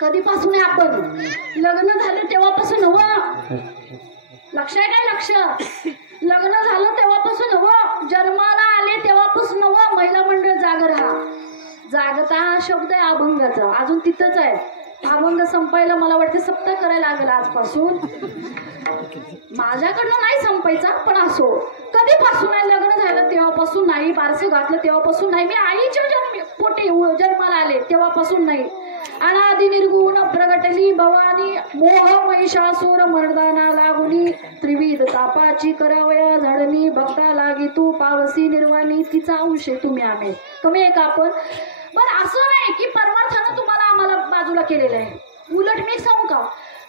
कधीपासून आपण लग्न झालं तेव्हापासून हवं. लक्ष आहे काय? लक्ष. लग्न झालं तेव्हापासून हवं, जन्माला आले तेव्हापासून हवं. महिला मंडळ जाग राहा. जागता हा शब्द आहे अभंगाचा, अजून तिथंच आहे. अभंग संपायला मला वाटते सप्ताह करायला लागेल आजपासून. माझ्याकडनं नाही संपायचा, पण असो. कधीपासून नाही? लग्न झालं तेव्हापासून नाही, बारसे घातलं तेव्हापासून नाही, मी आईच्या पोटी जन्माला आले तेव्हापासून नाही. अनादि निर्गुण प्रगटली भवानी मोह महिषासूर मर्दाना लागुनी त्रिविध तापाची करावया झडणी भक्ता लागी तू पावसी निर्वाणी. तिचा अंश आहे तुम्ही, आम्ही कमी आहे का आपण? पण असं नाही की परमार्थानं तुम्हाला आम्हाला बाजूला केलेलं आहे. उलट मी सांगू का,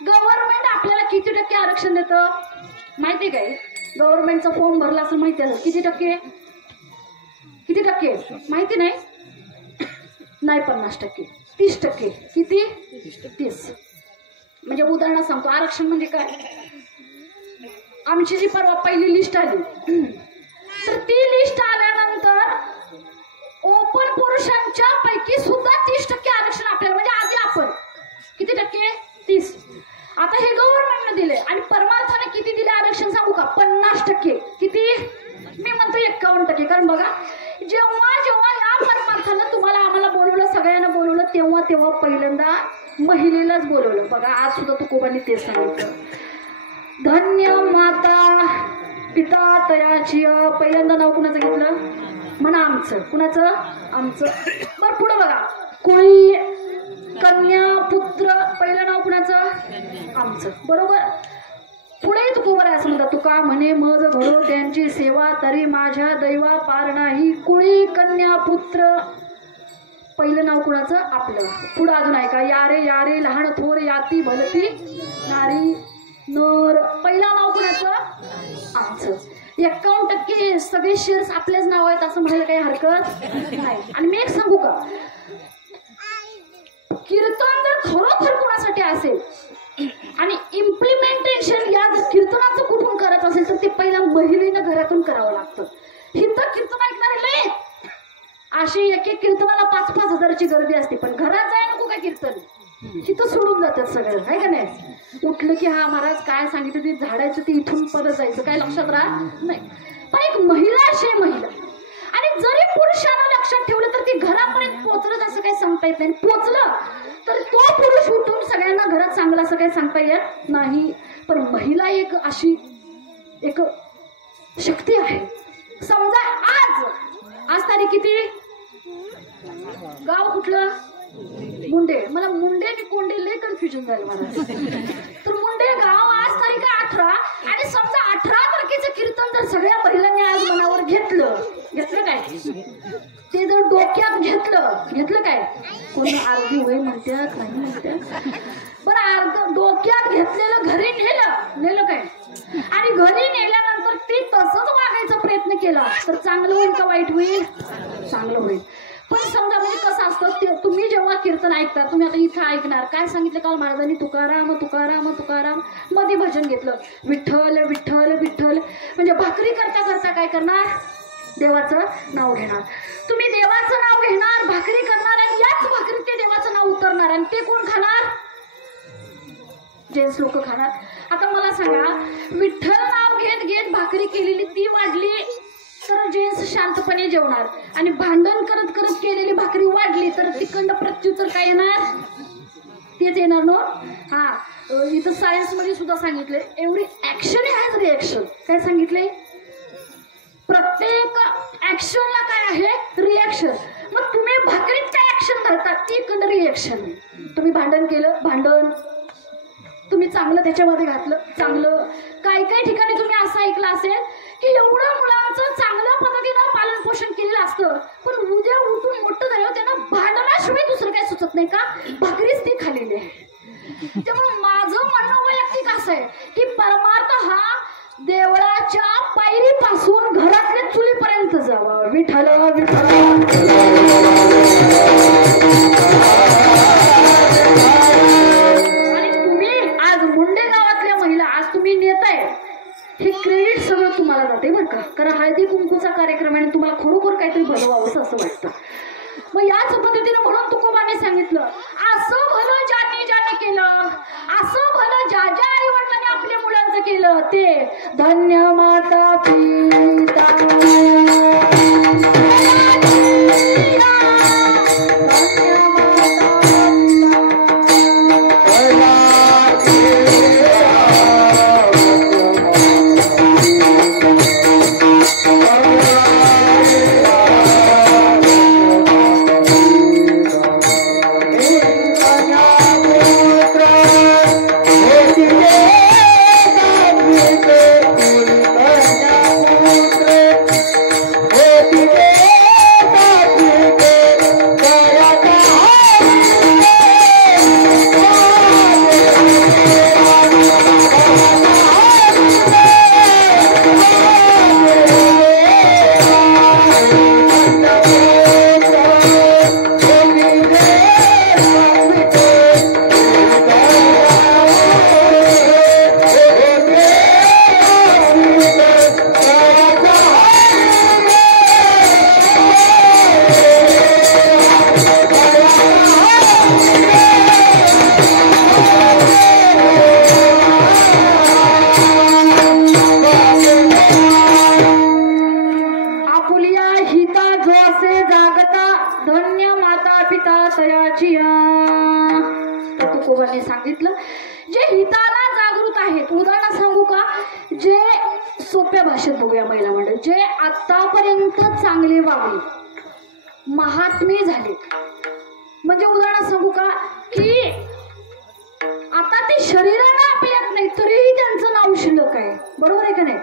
गव्हर्नमेंट आपल्याला किती टक्के आरक्षण देतं माहिती काय? गव्हर्नमेंटचा फॉर्म भरला असं माहिती आहे किती टक्के? किती टक्के माहिती नाही? नाही 50%, 30%. किती? 30. म्हणजे उदाहरण सांगतो, आरक्षण म्हणजे काय? आमची जी परवा पहिली लिस्ट आली, तर ती लिस्ट आल्यानंतर ओपन पुरुषांच्या पैकी सुद्धा 30% आरक्षण आपल्याला, म्हणजे आधी आपण किती टक्के? 30. आता हे गव्हर्नमेंटने दिले आणि परमार्थाने किती दिले आरक्षण सांगू का? 50%. किती? मी म्हणतो 51%. कारण बघा, जेव्हा जेव्हा या परमार्थानं तुम्हाला आम्हाला बोलवलं, सगळ्यांना बोलवलं, तेव्हा तेव्हा पहिल्यांदा महिलेलाच बोलवलं. बघा आज सुद्धा तुकोबांनी तेच सांगितलं, धन्य माता पिता तयाची. पहिल्यांदा नाव कुणाचं घेतलं? म्हणा आमचं. कुणाचं? आमचं. बर पुढे बघा, कोळी कन्या पुत्र, पहिलं नाव कुणाचं? आमचं, बरोबर. पुढे तुकोबर आहे असं म्हणतात, तुका म्हणे मज घडो त्यांची सेवा तरी माझ्या दैवा पार नाही. कुळी कन्या पुत्र, पहिलं नाव कुणाचं? आपलं. पुढं अजून आहे का? यारे यारे लहान थोर याती भलती नारी नर, पहिलं नाव कुणाचं? आमचं. 51% सगळे शेअर्स आपल्याच नाव आहेत असं म्हणायला काही हरकत नाही. आणि मी एक सांगू का, कीर्तन जर खरोखर कोणासाठी असेल आणि इम्प्लिमेंटेशन या कीर्तनाचं कुठून करत असेल तर ते पहिला महिलेनं घरातून करावं लागतं. हिथं कीर्तन ऐकणारे लय अशी एक कीर्तनाला 5-5 हजाराची गर्दी असते, पण घरात जाय नको काय कीर्तन, तिथं सोडून जातात सगळं, आहे का नाही? उठलं की हा महाराज काय सांगितलं ते झाडायचं, ते इथून परत जायचं, काय लक्षात राहत नाही. पण एक महिला अशी महिला, आणि जरी पुरुषानं लक्षात ठेवलं तर ती घरापर्यंत पोहोचलं असं काही सांगता येत नाही. पोहोचलं तर तो पुरुष उठून सगळ्यांना घरात चांगलं असं काही सांगता येत नाही. पण महिला एक अशी एक शक्ती आहे. समजा आज तारीख किती? गाव कुठलं? मुंडे. मला मुंडे आणि कोंडे लय कन्फ्युजन झालं मला. तर मुंडे गाव, आज तारीख 18, आणि समजा 18 तारखेचं कीर्तन जर सगळ्या महिलांनी आज मनावर घेतलं, घेतलं काय ते जर डोक्यात घेतलं काय कोणी अर्धी वय म्हणतात नाही म्हणतात पण अर्ध डोक्यात घेतलेलं घरी नेलं काय आणि घरी नेल्यानंतर ते तसंच वागायचा प्रयत्न केला तर चांगलं होईल का वाईट होईल चांगलं होईल पण समजा म्हणजे कसं असतं तुम्ही जेव्हा कीर्तन ऐकता तुम्ही आता इथं ऐकणार काय सांगितलं काल महाराजांनी तुकाराम तुकाराम तुकाराम मध्ये भजन घेतलं विठ्ठल विठ्ठल विठ्ठल म्हणजे भाकरी करता करता काय करणार देवाचं नाव घेणार तुम्ही देवाचं नाव घेणार भाकरी करणार आणि याच भाकरीत ते देवाचं नाव उतरणार आणि ते कोण खाणार जेंट्स लोक खाणार आता मला सांगा विठ्ठल नाव घेत घेत भाकरी केलेली ती वाढली तर जेंट्स शांतपणे जेवणार आणि भांडण करत करत केलेली भाकरी वाढली तर तिकडं प्रत्युत्तर काय येणार तेच येणार ना हा इथं सायन्स मध्ये सुद्धा सांगितलंय एवढी ऍक्शन हॅज रिएक्शन काय सांगितलंय प्रत्येक ऍक्शनला काय आहे रिएक्शन मग तुम्ही भाकरीत काय ऍक्शन घालतात ती इकडं रिएक्शन तुम्ही भांडण केलं भांडण तुम्ही चांगलं त्याच्यामध्ये घातलं चांगलं काही काही ठिकाणी तुम्ही असं ऐकलं असेल की एवढं मुलांचं चांगल्या पद्धतीनं पालन पोषण केलेलं असतं पण उद्या उठून मोठं झालं त्यांना भांडणाशिवाय दुसरं काही सुचत नाही का भाकरीच ती खाल्लेली आहे त्यामुळे माझं म्हणणं वैयक्तिक असं आहे की परमार्थ हा देवळाच्या पायरीपासून घरातल्या चुलीपर्यंत जावं विठ्ठल विठ्ठल हे क्रेडिट सगळं तुम्हाला जाते बरं का कारण हळदी कुंकूचा कार्यक्रम आहे आणि तुम्हाला खरोखर काहीतरी भरवावंसं असं वाटतं मग याच पद्धतीने म्हणून तुकोबाने सांगितलं असं भलं ज्याने केलं असं भलं ज्या आई वडिलांनी आपल्या मुलांचं केलं ते धन्य माता पिता सांगितलं जे हिताला जागृत आहेत उदाहरण सांगू का जे सोप्या भाषेत बघूया महिला मंडळ जे आतापर्यंत चांगले वागले महात्मे झाले म्हणजे उदाहरण सांगू का की आता ते शरीराला आपल्यात नाही तरीही त्यांचं नाव शिल्लक आहे बरोबर आहे का नाही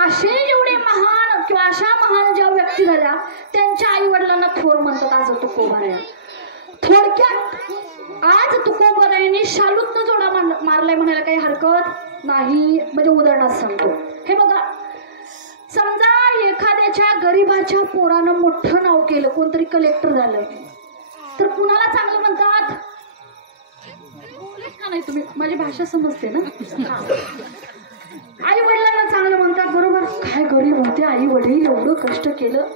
असे जेवढे महान किंवा अशा महान ज्या व्यक्ती झाल्या त्यांच्या आई वडिलांना थोर म्हणतात आज तुकोबाराया थोडक्यात आज तुकोबारायांनी शालूतनं जोडा मारलाय म्हणायला काही हरकत नाही म्हणजे उदाहरणात सांगतो हे बघा समजा एखाद्याच्या गरीबाच्या पोरानं मोठं नाव केलं कोणतरी कलेक्टर झालंय तर कुणाला चांगलं म्हणतात का नाही तुम्ही माझी भाषा समजते ना आई वडिलांना चांगलं म्हणतात बरोबर काय गरीब होते आई वडील एवढं कष्ट केलं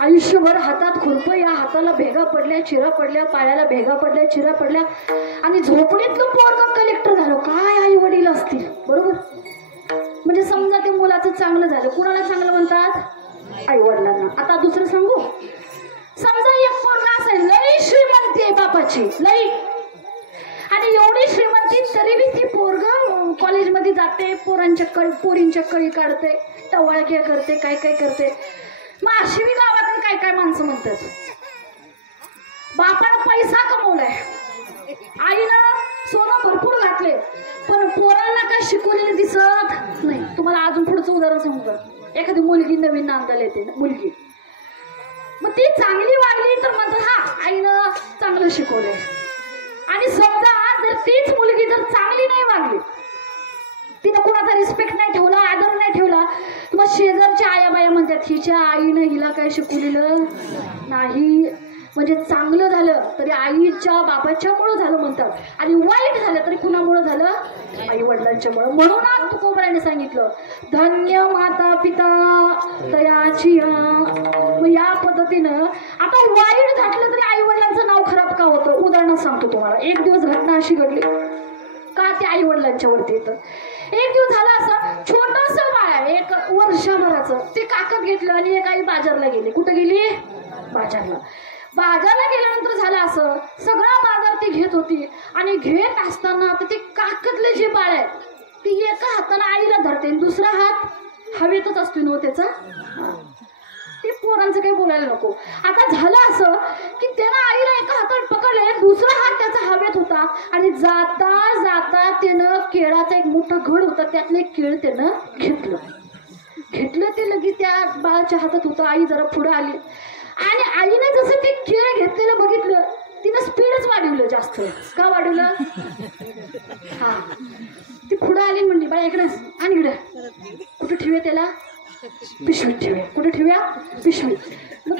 आयुष्यभर हातात खुरप या हाताला भेगा पडल्या चिरा पडल्या पायाला भेगा पडल्या चिरा पडल्या आणि झोपडीतलं पोरग कलेक्टर झालं काय आई वडील असतील बरोबर म्हणजे समजा ते मुलाचं चांगलं झालं कुणाला चांगलं म्हणतात आई वडिलांना आता दुसरं सांगू समजा एक पोरगा असेल लई श्रीमंती आहे बापाची लई आणि एवढी श्रीमंती तरी बी ती पोरग कॉलेजमध्ये जाते पोरींच्या कळी काढते टवाळक्या करते काय काय करते मग अशी बी गावातून काय काय माणसं म्हणतात बापानं पैसा कमवलाय आईनं सोनं भरपूर घातले पण पोरांना काय शिकवलेले दिसत नाही. तुम्हाला अजून पुढचं उदाहरण सांगू का? एखादी मुलगी नवीन नांदायला येते, मुलगी, मग ती चांगली वागली तर म्हणतात हा आईनं चांगलं शिकवलंय. आणि समजा जर तीच मुलगी जर चांगली नाही वागली, तिनं कुणाचा रिस्पेक्ट नाही ठेवला, आदर नाही ठेवला, मग शेजारच्या आया बाया म्हणतात हिच्या आईनं हिला काय शिकवलेलं नाही. म्हणजे चांगलं झालं तरी आईच्या बाबाच्यामुळं झालं म्हणतात, आणि वाईट झालं तरी कुणामुळं झालं? आई वडिलांच्यामुळं. म्हणून आज तुकोबराने सांगितलं धन्य माता पिता तयाची. मग या पद्धतीनं आता वाईट घातलं तरी आई वडिलांचं नाव खराब का होतं? उदाहरण सांगतो तुम्हाला. एक दिवस घटना अशी घडली का ते आई वडिलांच्या वरती येतं. एक दिवस झाला असं छोटस बाळ आहे 1 वर्षभराचं, ते काकत घेतलं आणि एक आई बाजारला गेली. कुठं गेली? बाजारला. बाजारला गेल्यानंतर झालं असं सगळा बाजार ती घेत होती, आणि घेत असताना आता ते काकतले जे बाळ आहे ती एका हाताला आईला धरते, दुसरा हात हवेतच असतो ना त्याचा. ते पोरांचं काही बोलायला नको. आता झालं असं की त्यानं आईला एका हातात पकडले, दुसरा हात त्याचा हवेत होता, आणि जाता जाता त्यानं केळाचा एक मोठा घड होता, त्यातले केळ त्यानं घेतलं. ते लगेच त्या बाळाच्या हातात होतं. आई जरा पुढे आली, आणि आईने जसं ते केळ घेतलेलं बघितलं, तिनं स्पीडच वाढवलं. जास्त का वाढवलं? हा, ती पुढे आली, म्हणली बाळा इकडे आणि इकडे. कुठे ठेवूया त्याला? पिशवीत ठेवूया. कुठे ठेवूया? पिशवीत. मग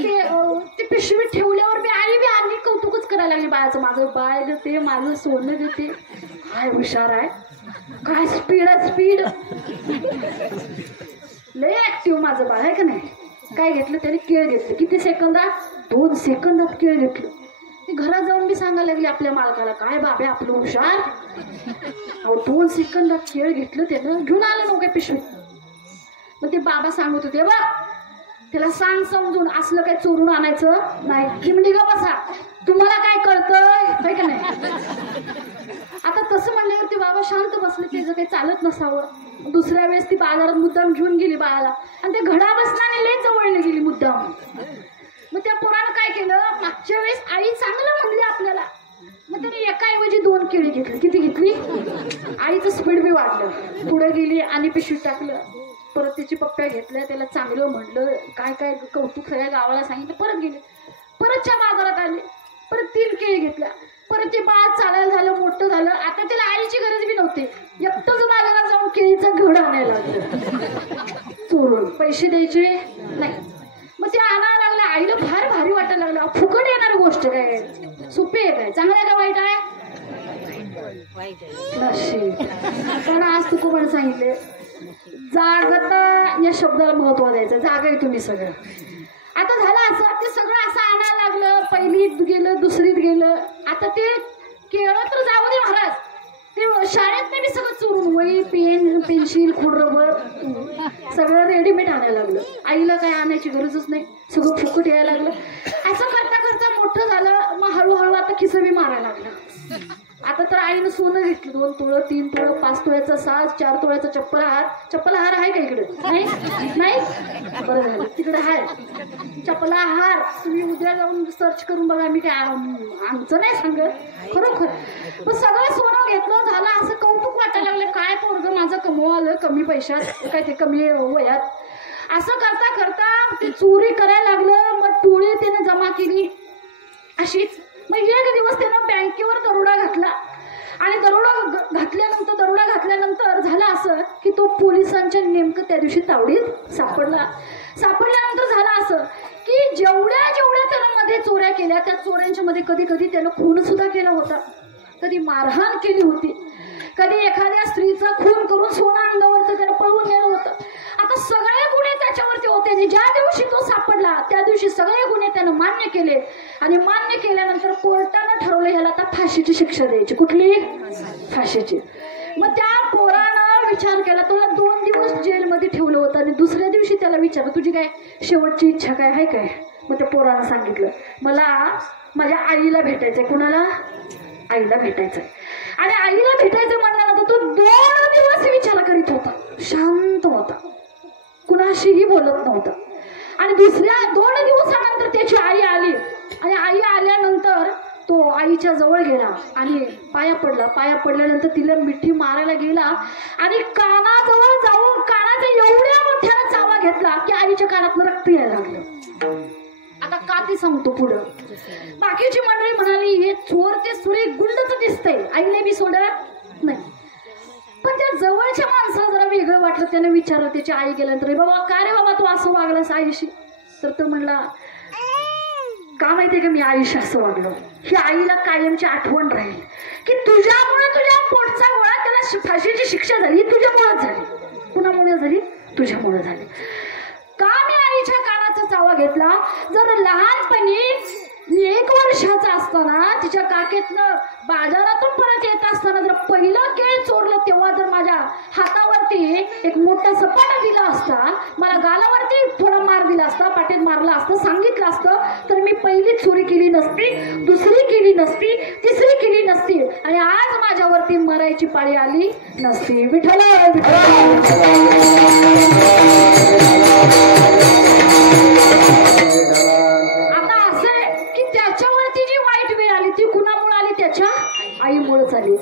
ते पिशवीत ठेवल्यावर मी आई बी आली कौतुकच करायला लागली बाळाचं. माझं बाळ देते, माझं सोनं देते, काय हुशार आहे, काय स्पीड लय ऍक्टिव्ह माझं बाळ आहे का नाही. काय घेतलं त्याने? केळ घेतलं. किती सेकंदात? 2 सेकंदात केळ घेतलं. ते घरात जाऊन मी सांगायला लागली आपल्या मालकाला, काय बाबा आपलं हुशार, अहो 2 सेकंदात केळ घेतलं त्यानं, घेऊन आलं नव्हतं पिशवीत. मग ते बाबा सांगत होते बा त्याला सांग समजून असलं काही चोरून आणायचं नाही. ती म्हणजे ग बसा, तुम्हाला काय कळतंय का नाही. आता तसं म्हणल्यावरती बाबा शांत बसले, त्याचं काही चालत नसावं. दुसऱ्या वेळेस ती बाजारात मुद्दाम घेऊन गेली बाळाला, आणि ते घडा बसल्याने लय जवळने गेली मुद्दाम. मग त्या पोरानं काय केलं, मागच्या वेळेस आई चांगलं म्हणली आपल्याला, मग त्याने एकाऐवजी 2 केळी घेतली. किती घेतली? आईचं स्पीड बी वाढलं, पुढे गेली आणि पिशवीत टाकलं. परत त्याची पप्प्या घेतल्या, त्याला चांगलं म्हणलं, काय काय कौतुक सगळ्या गावाला सांगितलं. परत गेले, परतच्या बाजारात आले, परत 3 केळी घेतल्या. परत ते बाळ चालायला झालं, मोठं झालं. आता त्याला आईची गरज बी नव्हती, एकटंच बाजारात जाऊन केळीचं घड आणायला लागलं चोरून, पैसे द्यायचे नाही. मग ते आणायला लागलं. आईला फार भारी वाटायला लागलं. फुकट येणारी गोष्ट काय, सोपी आहे काय, चांगलं आहे का वाईट आहे? नशीब. पण आज तू कोण सांगितले जागता या शब्दाला महत्व द्यायचं. जागा तुम्ही सगळं. आता झालं असं, ते सगळं असं आणायला लागलं. पहिलीत गेलं, दुसरीत गेलं. आता ते केळं तर जाऊ दे महाराज, ते शाळेत नाही सगळं चोरून, वही पेन पेन्सिल खोडरबर सगळं रेडीमेड आणायला लागलं. आईला काय आणायची गरजच नाही, सगळं फुकट यायला लागलं. असं करता करता मोठं झालं. मग हळूहळू आता खिस्सा बी मारायला लागला. आता तर आईनं सोनं घेतलं, 2 तोळं 3 तोळं 5 तोळ्याचा साज, 4 तोळ्याचा चप्पला हार आहे का इकडे? नाही. बरं झालं, तिकडे आहे चप्पला हार. तुम्ही उद्या जाऊन सर्च करून बघा, मी काय आमचं नाही सांगत, खरोखर. पण सगळं सोनं घेतलं. झालं असं कौतुक वाटायला लागलं, काय पोरगं माझं कमवालं कमी पैशात, काय ते कमी वयात. असं करता करता ते चोरी करायला लागलं. मग टोळी त्यानं जमा केली अशीच. मग एक दिवस त्यानं बँकेवर दरोडा घातला, आणि दरोडा घातल्यानंतर झालं असं की तो पोलिसांच्या नेमकं त्या दिवशी तावडीत सापडल्यानंतर झालं असं की जेवढ्या त्यानं मध्ये चोऱ्या केल्या, त्या चोऱ्यांच्या मध्ये कधी कधी त्यानं खून सुद्धा केला होता, कधी मारहाण केली होती, कधी एखाद्या स्त्रीचा खून करून सोना अंगावरचं त्यानं पळवून नेलं होतं. आता सगळे गुन्हे त्याच्यावरती होते, आणि ज्या दिवशी तो सापडला त्या दिवशी सगळे गुन्हे त्यानं मान्य केले. आणि मान्य केल्यानंतर कोर्टानं ठरवलं ह्याला आता फाशीची शिक्षा द्यायची. कुठली? फाशीची. मग त्या पोरानं विचार केला, तुला 2 दिवस जेलमध्ये ठेवलं होतं, आणि दुसऱ्या दिवशी त्याला विचारलं तुझी काय शेवटची इच्छा काय आहे काय? मग त्या पोरानं सांगितलं, मला माझ्या आईला भेटायचंय. कुणाला? आईला भेटायचंय. आणि आईला भेटायचं म्हणल्यानंतर तो 2 दिवस विचार करीत होता, शांत होता, कुणाशीही बोलत नव्हता. आणि दुसऱ्या 2 दिवसानंतर त्याची आई आली, आणि आई आल्यानंतर तो आईच्या जवळ गेला आणि पाया पडल्यानंतर तिला मिठी मारायला गेला आणि कानाजवळ जाऊन कानाचा एवढ्या मोठ्यानं चावा घेतला की आईच्या कानातनं रक्त यायला लागलं. आता का ते सांगतो पुढं. बाकीची मंडळी म्हणाली हे चोर ते सुरे गुंडच दिसतंय, आईने बी सोडत नाही. पण त्या जवळच्या माणसाला जरा वेगळं वाटलं. त्याने विचारलं त्याची आई गेल्यानंतर, बाबा का रे बाबा तू असं वागलास आईशी? तर तो म्हणला, का माहितीये का मी आईशी असं वागलो, ही आईला कायमची आठवण राहील की तुझ्यामुळे तुझ्या पोटचा गोळा त्याला फाशीची शिक्षा झाली, तुझ्यामुळेच झाली. कुणामुळे झाली? तुझ्यामुळे झाली. का मी आईच्या कानाचा चावा घेतला? जर लहानपणी मी 1 वर्षाचा असताना तिच्या काकेतनं बाजारातून परत येत असताना जर पहिलं केळ चोरलं तेव्हा जर माझ्या हातावरती एक मोठा सपाटा दिला असता, मला गालावरती थोडा मार दिला असता, पाठीत मारला असतं, सांगितलं असतं, तर मी पहिली चोरी केली नसती, दुसरी केली नसती, तिसरी केली नसती आणि आज माझ्यावरती मरायची पाळी आली नसती. विठ्ठल आईमुळेच आली.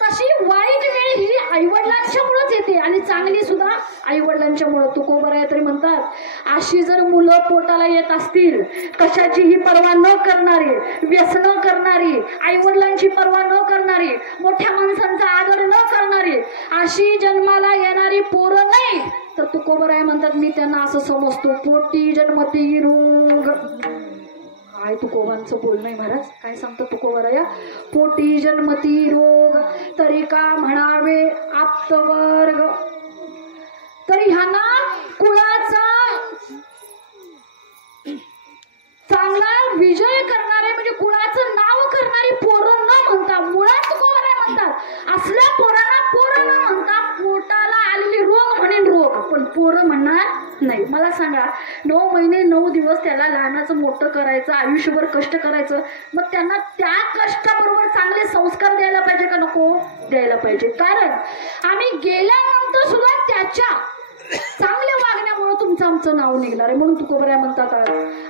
तशी वाईट वेळ ही आईवडिलांच्यामुळेच येते आणि चांगली सुद्धा आईवडिलांच्यामुळे. तुकोबराय तरी म्हणतात, अशी जर मुलं पोटाला येत असतील, कशाचीही पर्वा न करणारी, व्यसन करणारी, आईवडिलांची पर्वा न करणारी, मोठ्या माणसांचा आदर न करणारी, अशी जन्माला येणारी पोरं नाही तर तुकोबराय म्हणतात मी त्यांना असं समजतो, पोटी जन्मती रोग. काय तुकोबांचं बोलणं आहे महाराज, काय सांगतं तुकोबराया? पोटी जन्मती रोग तरी का म्हणावे आप्तवर्ग. तरी ह्यांना कुळाचा चांगला विजय करणारे म्हणजे कुळाचं नाव करणारी पोरं न म्हणता, मुळात तुकोबराय म्हणतात असल्या पोरांना पोरं न म्हणता पोटाला आलेली रोग म्हणेन रोग, पण पोरं म्हणणार नाही. मला सांगा, 9 महिने 9 दिवस त्याला लहानाचं मोठं करायचं, आयुष्यभर कष्ट करायचं, मग त्यांना त्या कष्टाबरोबर चांगले संस्कार द्यायला पाहिजे का नको? द्यायला पाहिजे. कारण आम्ही गेल्यानंतर सुद्धा त्याच्या चांगल्या वागण्यामुळे तुमचं आमचं नाव निघणार आहे. म्हणून तुकोबराय म्हणतात,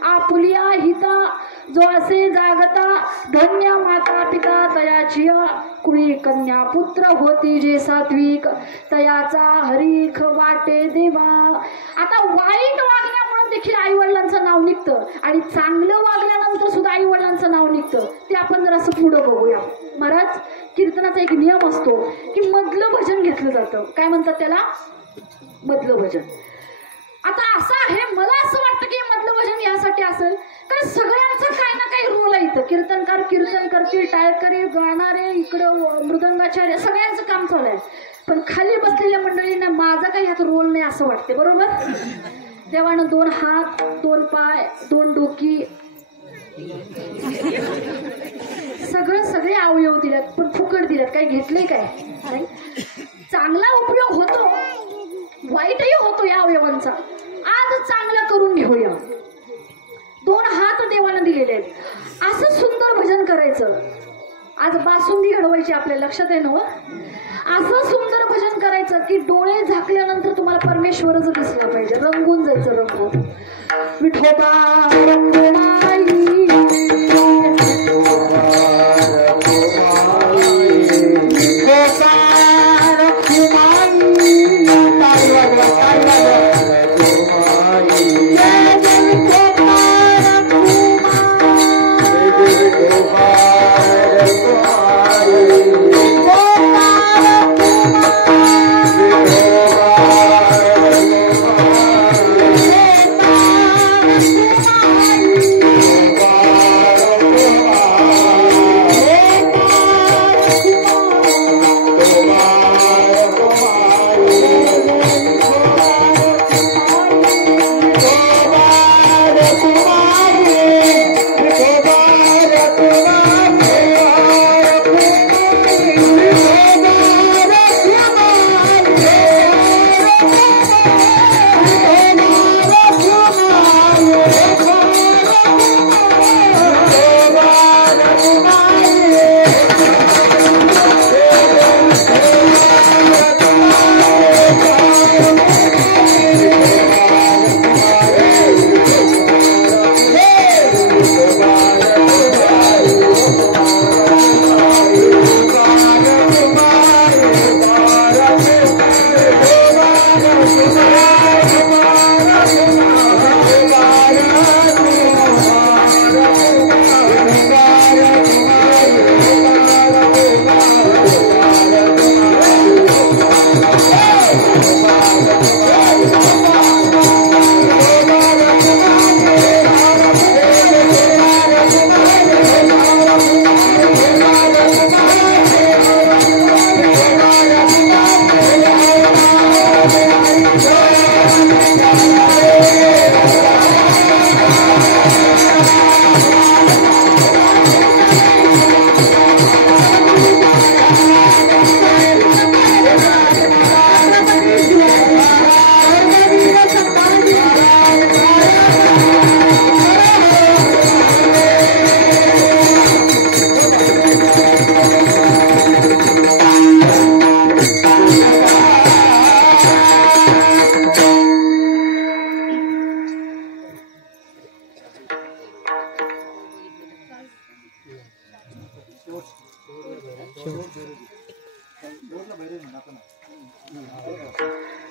आपुलिया हिता जो असे जागता, धन्य माता पिता तयाची, कुळी कन्या पुत्र होती जे सात्विक, तयाचा हरीख वाटे देवा. आता वाईट वागण्यामुळे देखील आई वडिलांचं नाव निघतं आणि चांगलं वागल्यानंतर सुद्धा आई वडिलांचं नाव निघतं. ते आपण जर असं पुढं बघूया. महाराज, कीर्तनाचा एक नियम असतो की मधलं भजन घेतलं जातं. काय म्हणतात त्याला? मधलं भजन. आता असं आहे, मला असं वाटतं की मधलं भजन यासाठी असेल कारण सगळ्यांचा काही ना काही रोल आहे इथं. कीर्तनकार कीर्तन करतील, टाळकरी गाणारे, इकडं मृदंगाचार्य, सगळ्यांचं काम चालू आहे. पण खाली बसलेल्या मंडळींना माझा काही ह्यात रोल नाही असं वाटते. बरोबर? देवानं 2 हात, 2 पाय, 2 डोकी, सगळे अवयव दिल्यात, पण फुकट दिल्यात. काही घेतले काय? नाही. चांगला उपयोग होतो, वाईटही होतो या अवयवांचा. आज चांगलं करून घेऊया. 2 हात देवानं दिलेले आहेत, असं सुंदर भजन करायचं. आज बासुंदी घडवायची आपल्या लक्षात आहे ना? असं सुंदर भजन करायचं की डोळे झाकल्यानंतर तुम्हाला परमेश्वरच दिसला पाहिजे, रंगून जायचं. रंगून विठोबा रंगुमाई,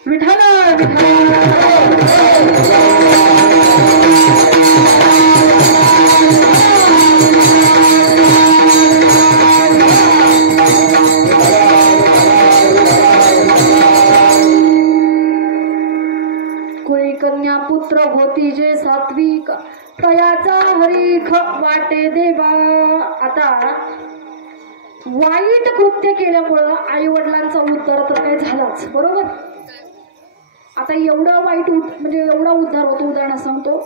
विठाला विठाला कन्या पुत्र होती जे सात्विक तयाचा हरीख वाटे देवा. आता वाईट कृत्य केल्यामुळं आई वडिलांचा उद्धार तर काय झालाच, बरोबर. आता एवढं वाईट म्हणजे एवढा उद्धार होतो. उदाहरण सांगतो,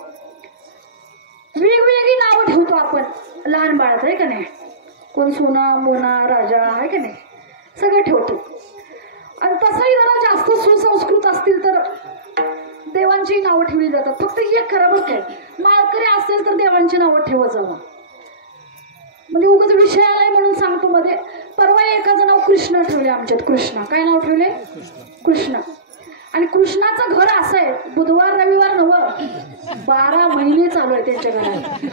वेगवेगळी नावं ठेवतो आपण लहान बाळाचं, आहे का नाही. कोण सोना मोना राजा, आहे का नाही, सगळं ठेवतो. आणि तसंही जरा जास्त सुसंस्कृत असतील तर देवांची नावं ठेवली जातात. फक्त एक खरं बघ काय, माळकरी असेल तर देवांची नावं ठेवत जावं. म्हणजे उगाच विषय आलाय म्हणून सांगतो. मध्ये परवा एकाचं नाव कृष्ण ठेवले आमच्यात. कृष्ण, काय नाव ठेवले? कृष्ण. आणि कृष्णाचं घर असं आहे, बुधवार रविवार नवं 12 महिने चालू आहे त्यांच्या घरात.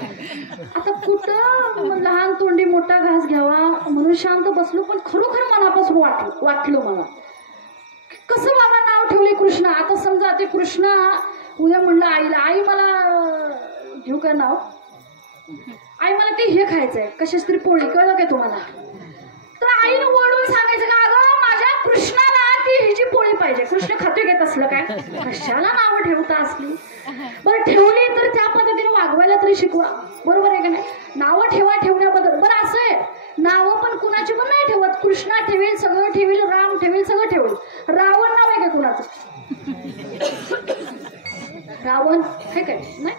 आता कुठं लहान तोंडी मोठा घास घ्यावा म्हणून शांत बसलो, पण खरोखर मनापासून वाटलं मला, कसं बाबा नाव ठेवले कृष्ण. आता समजा ते कृष्ण उद्या म्हणलं आईला, आई मला घेऊ का नाव, आई मला ते हे खायचंय, कशाच तरी पोळी, कळलं काय तुम्हाला. तर आईनं ओरडून सांगायचं का, अगं माझ्या कृष्णाला ती हिची पोळी पाहिजे. कृष्ण खातोय काय तसलं काय, कशाला नावं ठेवता असली. बरं ठेवली तर त्या पद्धतीने वागवायला तरी शिकवा, बरोबर आहे का नाही. नावं ठेवण्याबद्दल बरं असं आहे, नावं पण कुणाची पण नाही ठेवत. कृष्णा ठेवेल, सगळं ठेवेल, राम ठेवेल, सगळं ठेवेल. रावण नाव आहे का कुणाचं? रावण आहे काय नाही.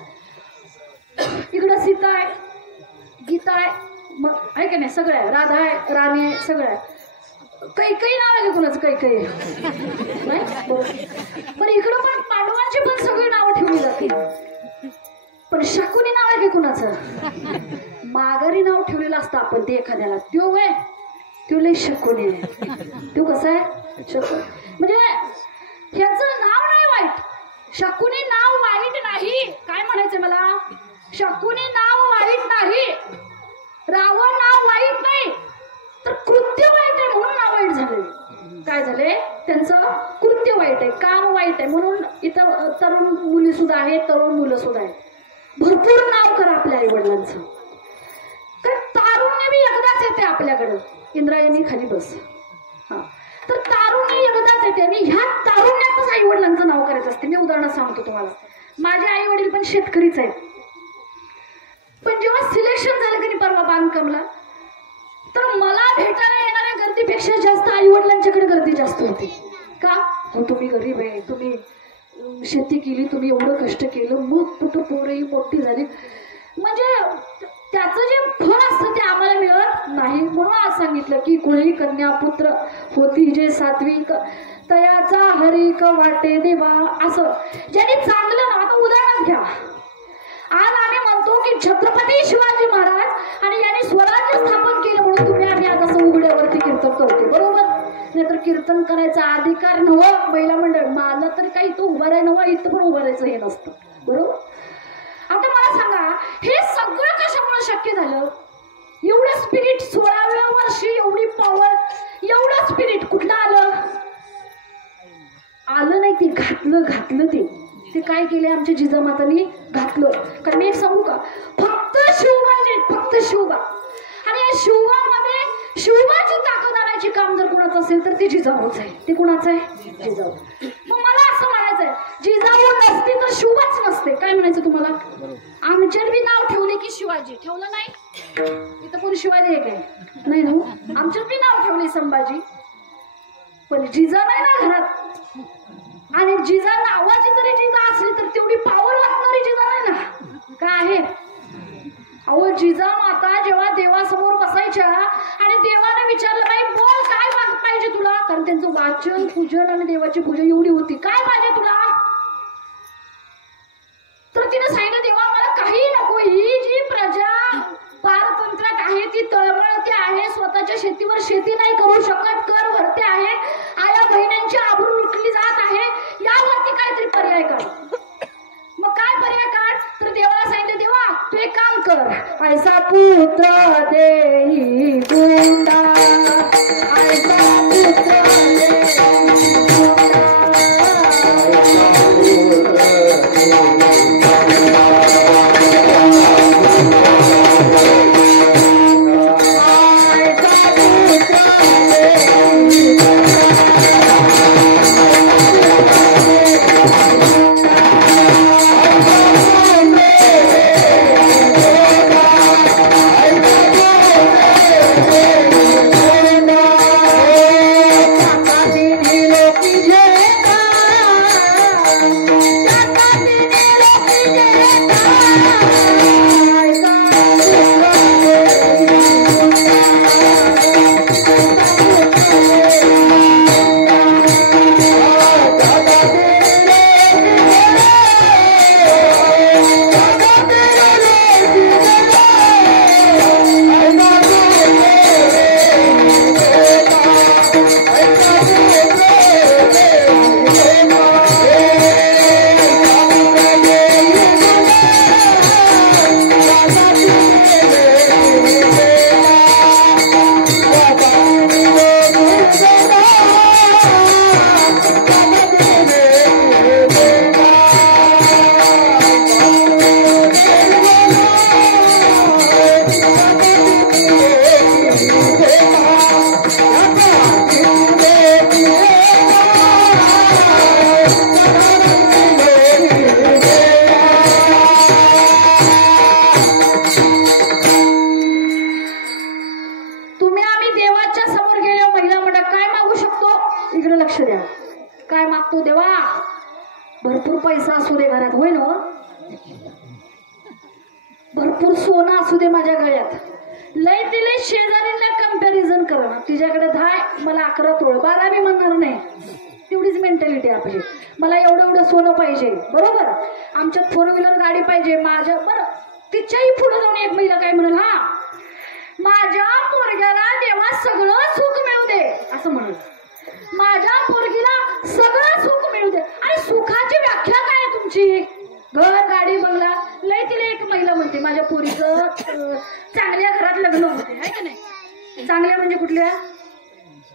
इकडं सीता आहे, गीता आहे, मग आहे का नाही, सगळं आहे. राधा आहे, राणी आहे, सगळं आहे. काही नाव आहे का कुणाचं? काही नाही, बरोबर. पण इकडं पण पांडवांची पण सगळी नावं ठेवली जाते. पण शकुनी नाव आहे का कुणाचं? माघारी नाव ठेवलेलं असतं आपण ते एखाद्याला, त्यो आहे त्यो लय शकुनी आहे. त्यो कसं आहे? शकुनी. म्हणजे ह्याचं नाव नाही वाईट, शकुनी नाव वाईट नाही. काय म्हणायचं मला? शकुनी नाव वाईट नाही, रावण नाव वाईट नाही, तर कृत्य वाईट आहे म्हणून नाव वाईट झाले. काय झाले? त्यांचं कृत्य वाईट आहे, काम वाईट आहे. म्हणून इथं तरुण मुली सुद्धा आहेत, तरुण मुलं सुद्धा आहेत. भरपूर नाव करा आपल्या आई वडिलांचं, कारण तारुण्य बी एकदाच येते आपल्याकडं. इंद्रायणी खाली बस. हा, तर तारुण्य एकदाच येते आणि ह्या तारुण्यातच आई वडिलांचं नाव करायचं असते. मी उदाहरण सांगतो तुम्हाला. माझे आई वडील पण शेतकरीच आहेत, पण जेव्हा सिलेक्शन झालं की नाही परवा बांधकामला, तर मला भेटायला येणाऱ्या गर्दीपेक्षा जास्त आई वडिलांच्याकडे गर्दी जास्त होती. का? हो तुम्ही गरीब आहे, तुम्ही शेती केली, तुम्ही एवढं कष्ट केलं, मग कुठं पोरही मोठी झाली. म्हणजे त्याचं जे फळ असतं ते आम्हाला मिळत नाही. म्हणून आज सांगितलं की कुळी कन्या पुत्र होती जे सात्विक तयाचा हरीक वाटे देवा. असं ज्याने चांगलं ना, आता उदाहरण घ्या. आज आम्ही म्हणतो की छत्रपती शिवाजी महाराज आणि यांनी स्वराज्य स्थापन केलं म्हणून तुम्ही आम्ही आज असं उघड्यावरती कीर्तन करते, बरोबर. नाहीतर कीर्तन करायचा अधिकार नव्हतं महिला मंडळ. मला तरी काही इथं उभं राहाय नव्हतं, इथं पण उभं राहायचं हे नसतं, बरोबर. आता मला सांगा, हे सगळं कशामुळे शक्य झालं? एवढं स्पिरिट 16व्या वर्षी, एवढी पॉवर, एवढं स्पिरिट कुठलं आलं नाही. ते घातलं ते काय केले आमच्या जिजामातांनी? घातलं. कारण मी एक सांगू का, फक्त शिवबाजी, फक्त शिवबा. आणि या शिवबामध्ये शिवबाची ताकद आणायची काम जर कुणाचं असेल तर ते जिजाऊच आहे. ते कुणाचं आहे? जिजाऊ. मग मला असं म्हणायचंय, जिजाऊ नसते तर शिवबाच नसते. काय म्हणायचं तुम्हाला? आमच्यात बी नाव ठेवले की शिवाजी, ठेवलं नाही? इथं कोणी शिवाजी आहे काय? नाही ना. आमच्यात बी नाव ठेवले संभाजी, पण जिजा नाही ना घरात. आणि जिजा नावाची जरी जिजा असली तर तेवढी पावर वाटणारी जिजा नाही ना. काय आहे? अहो जिजा माता जेव्हा देवासमोर बसायच्या आणि देवाने विचारलं, बाई बोल काय पाहिजे तुला, कारण त्यांचं वाचन पूजन आणि देवाची पूजा एवढी होती, काय पाहिजे तुला, तर तिने सांगितलं देवा मला काही नको. ही जी प्रजा पारतंत्रात आहे ती तळमळती आहे, स्वतःच्या शेतीवर शेती नाही करू शकत, कर भरते आहे, आया बहिण्यांची आबरू लुटली जात आहे, यावरती काहीतरी पर्याय काढ. मग काय पर्याय काढ? तर देवाला सांगितलं, देवा तू एक काम कर, ऐसा पुत्र देही गुंडा ऐसा पुत्र देही काय मागतो देवा? भरपूर पैसा असू दे घरात, होय ना? भरपूर सोनं असू दे माझ्या गळ्यात, लय तिले शेजारीला कंपॅरिझन करणं, तिच्याकडे 10 मला 11 तोळ 12 बी म्हणणार नाही, तेवढीच मेंटॅलिटी आपली. मला एवढं एवढं सोनं पाहिजे, बरोबर? आमच्यात 4 व्हीलर गाडी पाहिजे माझ्या, बरं तिच्याही पुढे जाऊन एक महिला काय म्हणेल, हा माझ्या पोरग्याला देवा सगळं सुख मिळू दे असं म्हणेल, माझ्या पोरगीला सगळं सुख मिळू दे. आणि सुखाची व्याख्या काय आहे तुमची? घर गाडी बंगला. लय तिला एक महिला म्हणते माझ्या पोरीचं चांगल्या घरात लग्न होते, आहे का नाही? चांगल्या म्हणजे कुठल्या?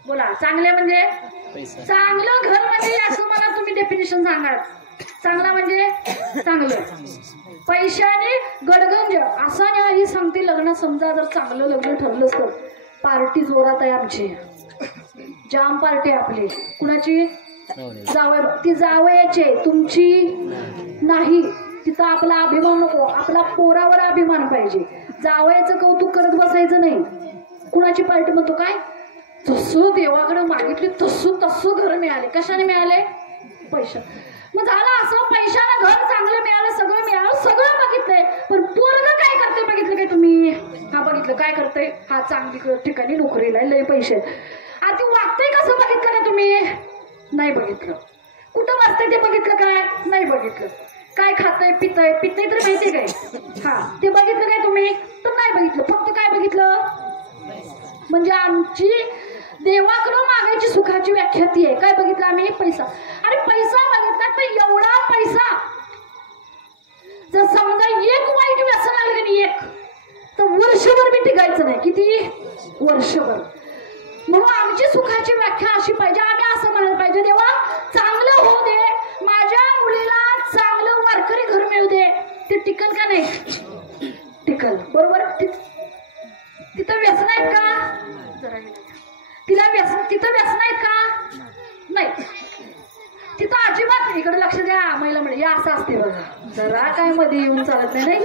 बोला. चांगल्या म्हणजे चांगलं घर म्हणजे असं मला तुम्ही डेफिनेशन सांगा. चांगला म्हणजे चांगलं, पैशाने गडगंज असा नाही सांगते. लग्न समजा जर चांगलं लग्न ठरलं तर पार्टी जोरात आहे आमची, जाम पार्टी आपली. कुणाची? जावई. ती जावयाचे, तुमची नाही. तिथं आपला अभिमान नको, आपला पोरावर अभिमान पाहिजे. जावयाचं कौतुक करत बसायचं नाही. कुणाची पार्टी म्हणतो? काय जसं देवाकडे मागितली तसं घर मिळाले. कशाने मिळाले? पैसा. मग झालं असं, पैशानं घर चांगलं मिळालं, सगळं मिळालं, सगळं बघितलंय, पण पोरग काय करते बघितलं काय तुम्ही? हा बघितलं काय करते? हा चांगली ठिकाणी नोकरीला लय पैसे. आता वागतंय कसं बघितलं का तुम्ही? नाही बघितलं. कुठं वाचतंय ते बघितलं काय? नाही बघितलं. काय खातंय पितंय तर माहिती काय? हा ते बघितलं काय तुम्ही? तर नाही बघितलं. फक्त काय बघितलं? म्हणजे आमची देवाकडं मागायची सुखाची व्याख्या ती आहे. काय बघितलं आम्ही? पैसा. आणि पैसा बघितला तर एवढा पैसा, जर समजा एक वाईट व्यसन आलं की एक, तर वर्षभर मी टिकायचं नाही. किती? वर्षभर. म्हणून आमची सुखाची व्याख्या अशी पाहिजे. आम्ही असं म्हणायला पाहिजे, देवा चांगलं होऊ दे, माझ्या मुलीला चांगलं वारकरी घर मिळू दे. ते टिकल का नाही? टिकल. बरोबर. तिथं व्यसन आहेत का? तिला व्यसन, तिथं व्यसन आहेत का? नाही. तिथं अजिबात. इकडे लक्ष द्या महिला म्हणजे या असं असते बघा, जरा काय मध्ये येऊन चालत नाही.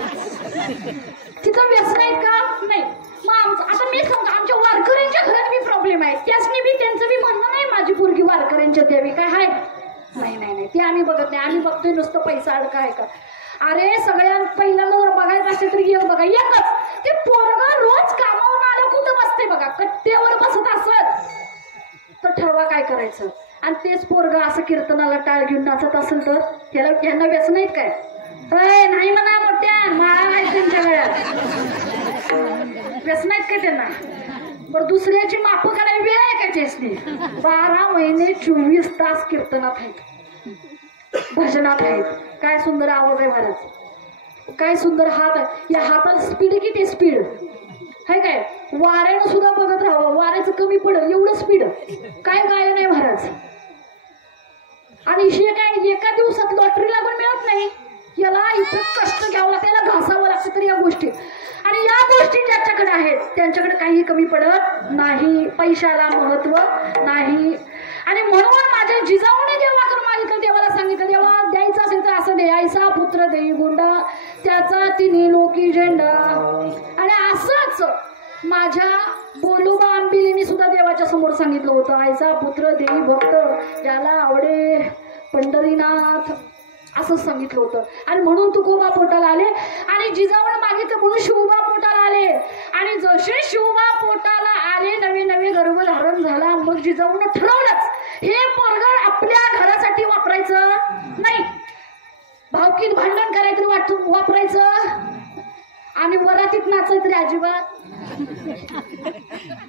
तिथं व्यसन आहेत का? नाही. मग आता मी सांगतो, आमच्या वारकऱ्यांच्या घरात बी प्रॉब्लेम आहे. त्यासनी बी त्यांचं बी म्हणणं नाही माझी पोरगी वारकऱ्यांच्या द्यावी. काय आहे? नाही ते आम्ही बघत नाही. आम्ही बघतोय नुसतं पैसा अडका आहे का. अरे सगळ्यात पहिल्यांदा जर बघायचं असेल तर एक बघा, एकच ते पोरगं रोज कामावून आलं कुठं बसते बघा, कट्ट्यावर बसत असत तर ठरवा काय करायचं. आणि तेच पोरगं असं कीर्तनाला टाळ घेऊन नाचत असेल तर त्यांना व्यसन आहेत काय? नाही म्हणा, मोठ्या माळा नाही त्यांच्या गळ्यात, व्यसन आहेत काय त्यांना? बरं दुसऱ्याची माप करायला वेळ आहे का त्यासनी? 12 महिने 24 तास कीर्तनात आहेत, भजनात आहेत. काय सुंदर आवाज आहे महाराज. काय सुंदर हात आहे. या हाताला स्पीड किती स्पीड आहे काय. वाऱ्यानं सुद्धा बघत राहावं, वाऱ्याचं कमी पडेल एवढं स्पीड. काय गाय नाही महाराज. आणि हे काय एका दिवसात लॉटरी लागून मिळत नाही. याला इथं कष्ट घ्यावं लागतं, याला घासावं लागतं. तर या गोष्टी आणि या गोष्टी ज्याच्याकडे आहेत त्यांच्याकडे काही कमी पडत नाही. पैशाला महत्व नाही. आणि म्हणून माझ्या जिजाऊने देवाकडे मागितलं, देवाला सांगितलं देवा द्यायचं असेल तर असं द्यायचा पुत्र देई गुंडा त्याचा तिन्ही लोकी झेंडा. आणि असंच माझ्या बोलूबा आंबिलीने सुद्धा देवाच्या समोर सांगितलं होतं, आईचा पुत्र देई भक्त याला आवडे पंढरीनाथ असंच सांगितलं होतं. आणि म्हणून तुकोबा पोटाला आले आणि जिजाऊने मागितलं म्हणून शिवबा पोटाला आले. आणि जसे शिवबा पोटाला आले नवे नवे गर्भधारण झाला. मग जिजाऊने ठरवलंच हे पोरग आपल्या घरासाठी वापरायचं नाही, भावकीत भांडण करायचं वापरायचं आणि वरातीत नाचायचं तरी अजिबात.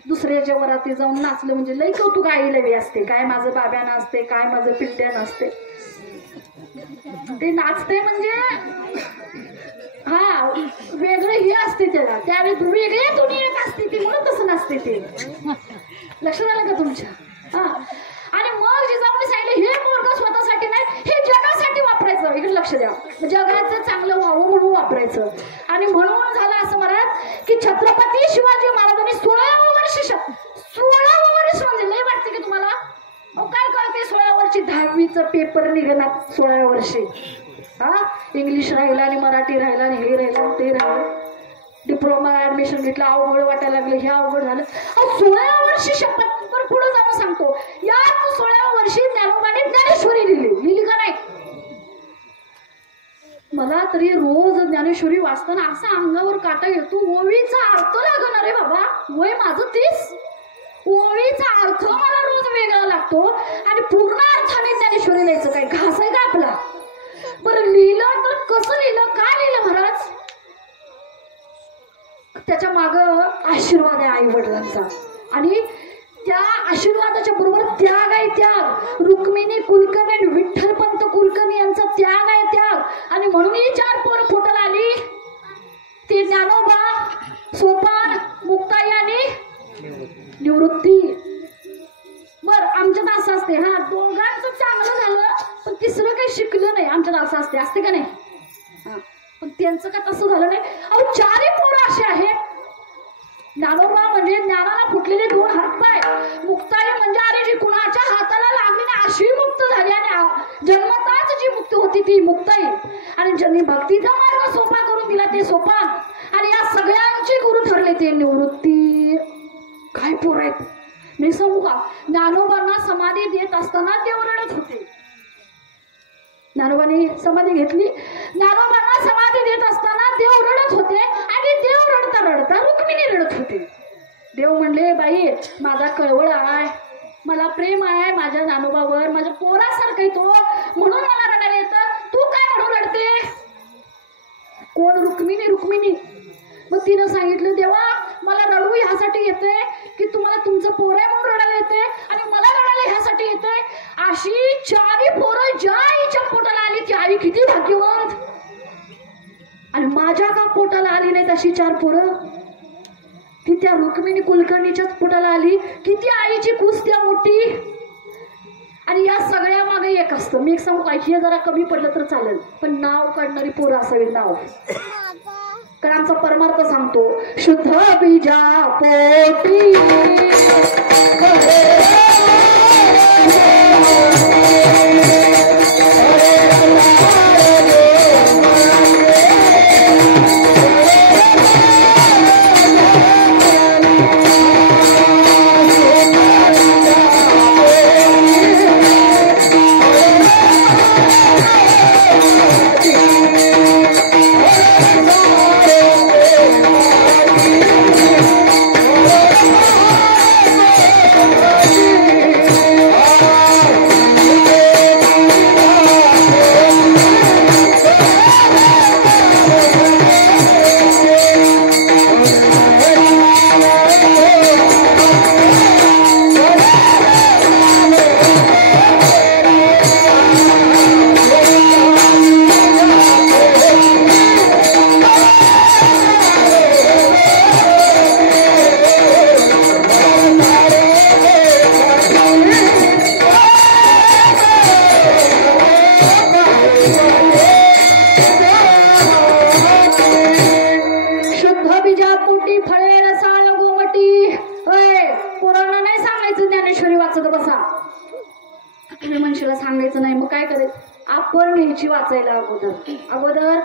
दुसऱ्याच्या वरातीत जाऊन नाचलं म्हणजे लई कौतुक आईला असते. काय माझं बाब्या नाचते, काय माझं पिट्ट्या नाचते. ते नाचते म्हणजे हा वेगळं हे असते त्याला, त्यावेळी वेगळ्या दुनियेत असते ती म्हणून तसं नसते ते. लक्षात आलं का तुमच्या. हा आणि मग जिजाऊने सांगितलं हे पोरग स्वतःसाठी नाही हे जगासाठी वापरायचं. इकडे लक्ष द्या. जगाचं चांगलं व्हावं म्हणून वापरायचं. आणि म्हणून झालं असं महाराज की छत्रपती शिवाजी महाराजांनी 16व्या वर्षी 16वं वर्ष म्हणजे लय वाटते की तुम्हाला. काय कळते 16 वर्षी 10वीचं पेपर निघणार 16व्या वर्षी. हा इंग्लिश राहिला आणि मराठी राहिला आणि हे राहिलं ते राहिलं. डिप्लोमा ऍडमिशन घेतलं अवघड वाटायला लागलं, हे अवघड झालं. 16व्या वर्षी शपथ पुढे जाऊन सांगतो यात 16व्या वर्षी ज्ञानोबाने ज्ञानेश्वरी लिहिली का नाही. मला तरी रोज ज्ञानेश्वरी वाचताना असा अंगावर काटा येतो. ओवीचा अर्थ लागणार रे बाबा. वय माझं 30. ओवीचा अर्थ मला रोज वेगळा लागतो आणि पूर्ण अर्थाने ज्ञानेश्वरी लिहायचं काय घास आहे का आपला. बरं लिहिलं तर कसं लिहिलं, काय लिहिलं महाराज. त्याच्या माग आशीर्वाद आहे आई वडिलांचा आणि त्या आशीर्वादाच्या बरोबर त्याग आहे. त्याग रुक्मिणी कुलकर्णी आणि विठ्ठलपंत कुलकर्णी यांचा त्याग आहे. त्याग आणि म्हणून ही 4 पोरं फुटायला आली. ते ज्ञानोबा, सोपान, मुक्ताई आणि निवृत्ती. बर आमच्यात असं असते हा दोघांचं चांगलं झालं पण तिसरं काही शिकलं नाही. आमच्यात असं असते का नाही. हा पण त्यांचं का तसं झालं नाही. अहो 4ही पोरं असे आहेत. ज्ञानोबा म्हणजे ज्ञानाला फुटलेले 2 हातपाय. मुक्ताई म्हणजे अरे जी कुणाच्या हाताला लागली ना अशी मुक्त झाली आणि जन्मताच जी मुक्त होती ती मुक्ताई. आणि ज्यांनी भक्तीचा मार्ग सोपा करून दिला ते सोपान. आणि या सगळ्यांचे गुरु ठरले ते निवृत्ती. काय पोर आहेत मी सांगू का. ज्ञानोबांना समाधी देत असताना देव रडत होते. ज्ञानोबांनी समाधी घेतली. ज्ञानोबांना समाधी देत असताना देव रडत होते आणि देव रडता रडता रुक्मिणी रडत होते. देव म्हणले बाई माझा कळवळ आहे, मला प्रेम आहे माझ्या ज्ञानोबावर, माझ्या पोरासारखं तो म्हणून मला रडायला येतं. तू काय म्हणून रडते. कोण रुक्मिणी. रुक्मिणी मग तिनं सांगितलं देवा मला रडू ह्यासाठी येते की तुम्हाला तुमचं पोर आहे म्हणून रडायला येते आणि मला रडायला ह्यासाठी येते. अशी 4ही पोरं ज्या आईच्या पोटाला आली ती आई किती भाग्यवंत. आणि माझ्या का पोटाला आली नाही तशी 4 पोरं. ती त्या रुक्मिणी कुलकर्णीच्याच पोटाला आली. किती आईची कुस त्या मोठी. आणि या सगळ्या मागे एक असतं. मी एक सांगू का हे जरा कमी पडलं तर चालेल पण नाव काढणारी पोरं असावी. नाव कारण आमचा परमार्थ सांगतो शुद्ध बीजा पोटी वाचा. तुम्ही म्हणशीला सांगायचं नाही, मग काय करेल आपण घ्यायची वाचायला अगोदर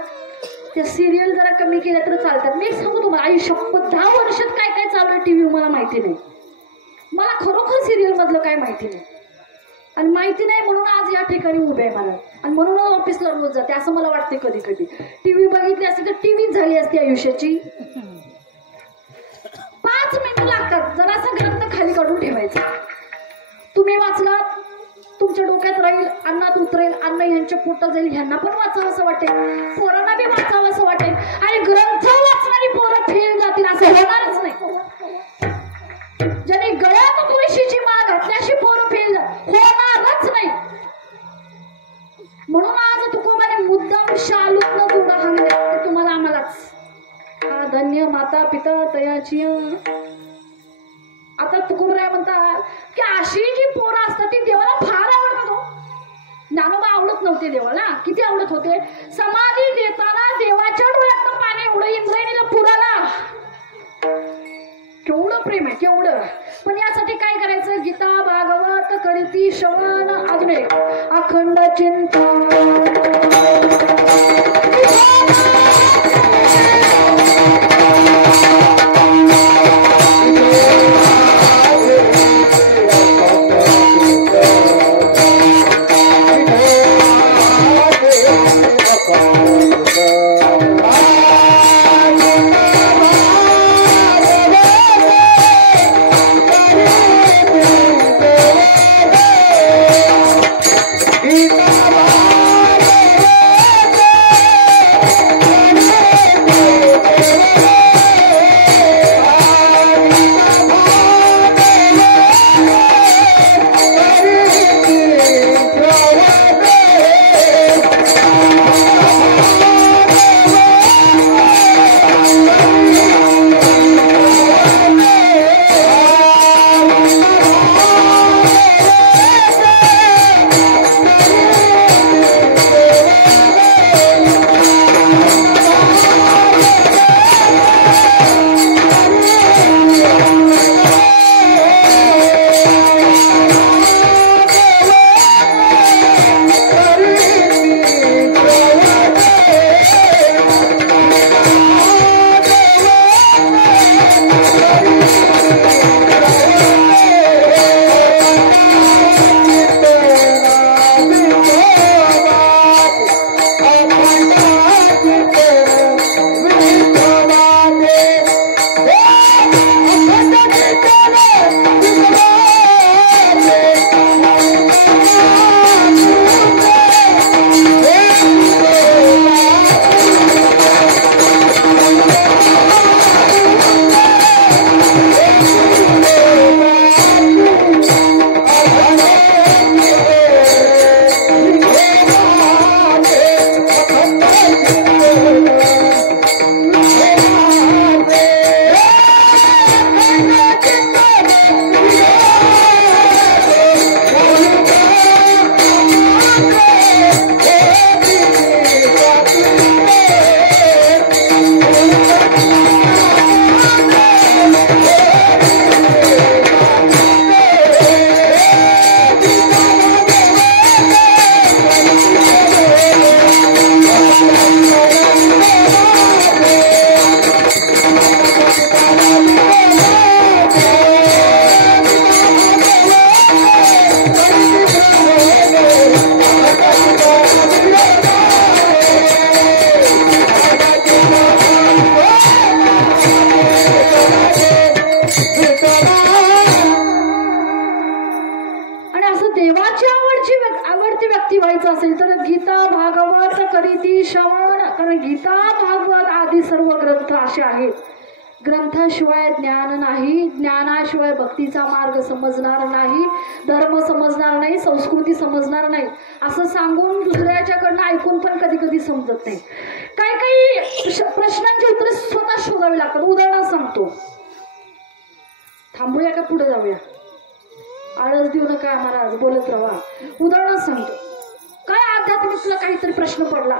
त्या सिरियल जरा कमी केल्या तर चालतात. मी सांगू तुम्हाला आई शपथ 10 वर्षात काय काय चालू आहे टीव्ही मला माहिती नाही. मला खरोखर सिरियल मधलं काय माहिती नाही आणि माहिती नाही म्हणून आज या ठिकाणी उभे आहे मला आणि म्हणून ऑफिसला रोज जाते असं मला वाटते. कधी कधी टीव्ही बघितली असती तर टीव्हीच झाली असती आयुष्याची. 5 मिनिटं लागतात जरासा ग्रंथ खाली काढून ठेवायचा. तुम्ही वाचलात तुमच्या डोक्यात राहील, अन्नात उतरेल, अन्न यांच्या पोटात जाईल. ह्यांना पण वाचावं असं वाटेल, पोरांना बी वाचावं असं वाटेल आणि ग्रंथ वाचणारी पोरं फेल जातील असं होणारच नाही. ज्याने गळ्यात तुळशीची माळ घातली अशी पोरं फेल होणारच नाही. म्हणून आज तुकोबाने मुद्दाम शालूतनं जोडा हाणले तुम्हाला आम्हालाच. हा धन्य माता पिता तयाची. आता तुकोबराय म्हणतात की अशी जी पोरं असतात ती देवाला फार आवडतात. हो ज्ञानोबा आवडत नव्हते देवाला, किती आवडत होते. समाधी देताना देवाच्या डोळ्यातनं पाणी एवढं इंद्रायणीला पुराला. केवढं प्रेम आहे केवढं. पण यासाठी काय करायचं, गीता भागवत करीती श्रवण अजून एक अखंड चिंतन. ग्रंथाशिवाय ज्ञान नाही, ज्ञानाशिवाय भक्तीचा मार्ग समजणार नाही, धर्म समजणार नाही, संस्कृती समजणार नाही असं सांगून दुसऱ्याच्याकडनं ऐकून पण कधी कधी समजत नाही. काही प्रश्नांची उत्तरे स्वतः शोधावी लागतात. उदाहरण सांगतो, थांबूया का पुढे जाऊया? आळस देऊ नका महाराज, बोलत राहा. उदाहरण सांगतो, काय आध्यात्मिक तुला काहीतरी प्रश्न पडला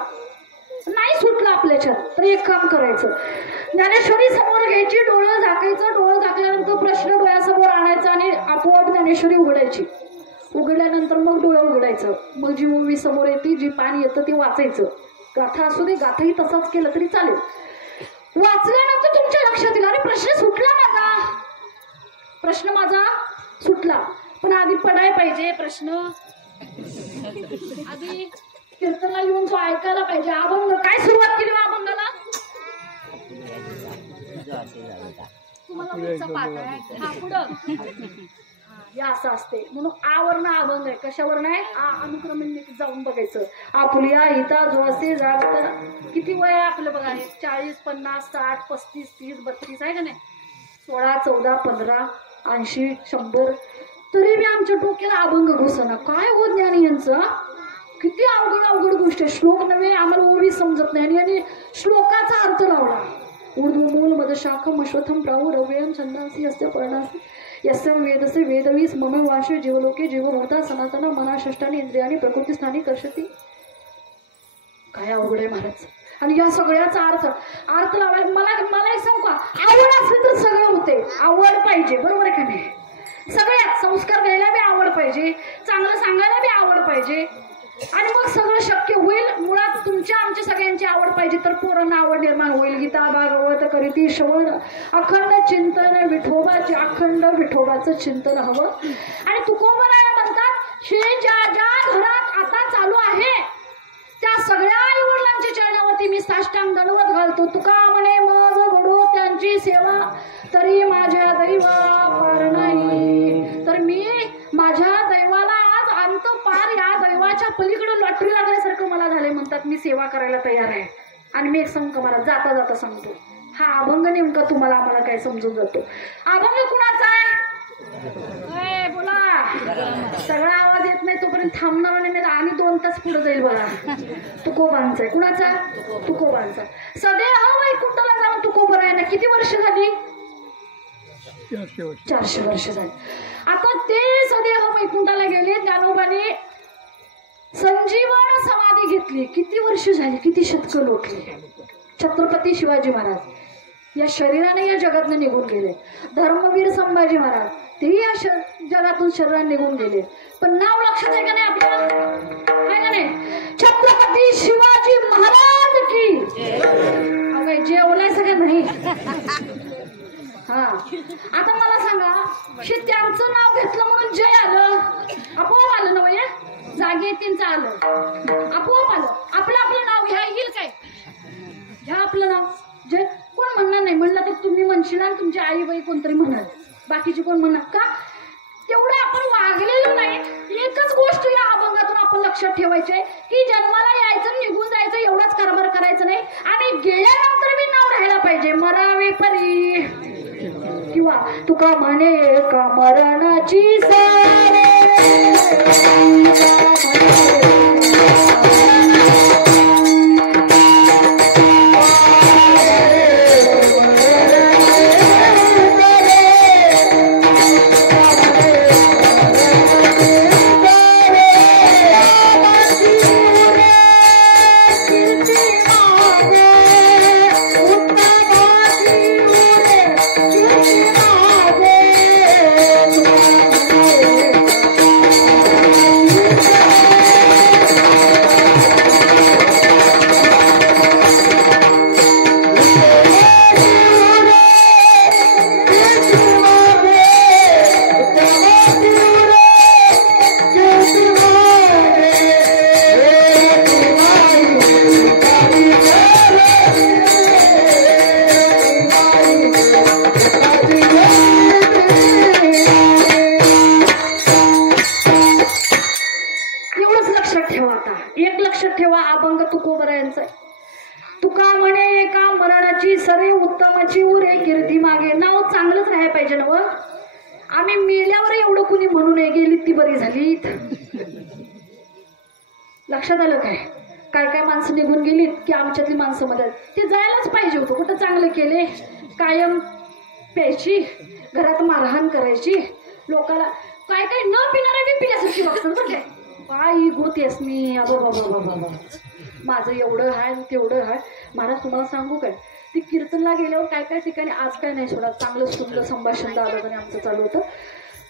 नाही सुटला आपल्याच्यात, तर एक काम करायचं, ज्ञानेश्वरी समोर घ्यायची, डोळं झाकायचं, डोळं झाकल्यानंतर प्रश्न डोळ्यासमोर आणायचा आणि आपोआप ज्ञानेश्वरी उघडायची. बघायचं. मग जी ओवी समोर येते, जी पाणी येतं ते वाचायचं. गाथा असू दे, गाथाही तसाच केलं तरी चालेल. वाचल्यानंतर तुमच्या लक्षात येईल, अरे प्रश्न सुटला माझा, प्रश्न माझा सुटला. पण आधी पडाय पाहिजे प्रश्न, आधी कीर्तनला येऊन तो ऐकायला पाहिजे. अभंग काय सुरुवात केली अभंगाला? तुम्हाला पुढचा पाठ आहे हा पुढं हे असं असते म्हणून आवरण अभंग आहे. कशावर नाही अनुक्रमे जाऊन बघायचं. आपुलिया हिता जो असे जागत किती वय आहे आपलं बघा, 40 50 60 35 30 32 आहे का नाही, 16 14 15 80 100 तरी मी आमच्या डोक्याला अभंग घुसना. काय हो ज्ञानी यांचं, किती अवघड अवघड गोष्ट आहे. श्लोक नव्हे, आम्हाला ओवी समजत नाही आणि श्लोकाचा अर्थ लावला. ऊर्ध्व मूल मदशाखम अश्वथम प्राहु रव्यम छंदासी यस्य पर्णासी यस्य वेदसे वेदवीस मम वाशे जीवलोके जीवभूता सनातन मना षष्टानी इंद्रियानी प्रकृतीस्थानी कर्षती. काय अवघड आहे महाराज. आणि या सगळ्याचा अर्थ लावायला मला एक सांगू का, आवड असली तर सगळं होते. आवड पाहिजे, बरोबर आहे का नाही? सगळ्यात संस्कार द्यायला बी आवड पाहिजे, चांगलं सांगायला बी आवड पाहिजे आणि मग सगळं शक्य होईल. मुळात तुमच्या आमच्या सगळ्यांची आवड पाहिजे तर पोरांना आवड निर्माण होईल. गीता भागवत करीती श्रवण अखंड चिंतन विठोबाचे, अखंड विठोबाचं चिंतन हवं. आणि तुकोबराया म्हणतात हे ज्या ज्या घरात आता चालू आहे त्या सगळ्या आई वडिलांच्या चरणावरती मी साष्टांग दंडवत घालतो. तुका म्हणे मज घडो त्यांची सेवा तरी माझ्या दैवा पार नाही. तर मी माझ्या दैवाला आज आणतो पार. या दैवाच्या पलीकडे लॉटरी लागल्यासारखं मला झाले म्हणतात, मी सेवा करायला तयार आहे. आणि मी एक सांगतो मला जाता जाता सांगतो, हा अभंग नेमका तुम्हाला आम्हाला काय समजून जातो. अभंग कुणाचा आहे बोला. सगळा आवाज येत नाही तोपर्यंत थांबणार नाही आणि 2 तास पुढे जाईल बघा. तुकोबांचा आहे. कुणाचा? तुकोबांचा. सदैव वैकुंठाला जाऊन तुकोबरायांना किती वर्ष झाली? 400 वर्ष झाली. आता ते सदैव वैकुंठाला गेले. ज्ञानोबाने संजीवन समाधी घेतली. किती वर्ष झाली, किती शतक लोटले. छत्रपती शिवाजी महाराज या शरीराने या जगातून निघून गेले. धर्मवीर संभाजी महाराज तेही या जगातून शरीराने निघून गेले. पण नाव लक्षात आहे का नाही आपल्याला? आहे का नाही? छत्रपती शिवाजी महाराज की अगं जेवलाय सगळं नाही. हा आता मला सांगा, त्यांचं नाव घेतलं म्हणून जय आलं, आपोआप आलं ना? या जागे त्यांचं आलं, आपोआप आलं. आपलं नाव घ्या येईल काय? घ्या आपलं नाव. जय कोण म्हणणार नाही, म्हणलं तर तुम्ही म्हणशील आणि तुमची आई बाई कोणतरी म्हणाल, बाकीचे कोण म्हणणार का? तेवढं आपण वागलेलो नाही. एकच गोष्ट या अभंगातून आपण लक्षात ठेवायचे की जन्माला यायचं निघून जायचं एवढाच कारभार करायचं नाही आणि गेल्यानंतर मी नाव राहायला पाहिजे. मरावे परी किंवा तुका म्हणे का मरणाची सारे आम्ही मेल्यावर एवढं कुणी म्हणू नये गेली ती बरी झाली. लक्षात आलं काय? काय काय माणसं निघून गेलीत की आमच्यातली माणसं मध्ये ते जायलाच पाहिजे होतं. कुठं चांगलं केले, कायम प्यायची, घरात मारहाण करायची, लोकाला काय काय न पिणारा बी पिण्यासारखी बघतात बरं काय. काय गोतेस मी अबा बाबा बाबा माझं एवढं आहे तेवढं आहे. महाराज तुम्हाला सांगू काय, ती कीर्तनला गेल्यावर काय काय ठिकाणी आज काय नाही सोडा चांगलं सुंदर संभाषण दादाने आमचं चालू होतं.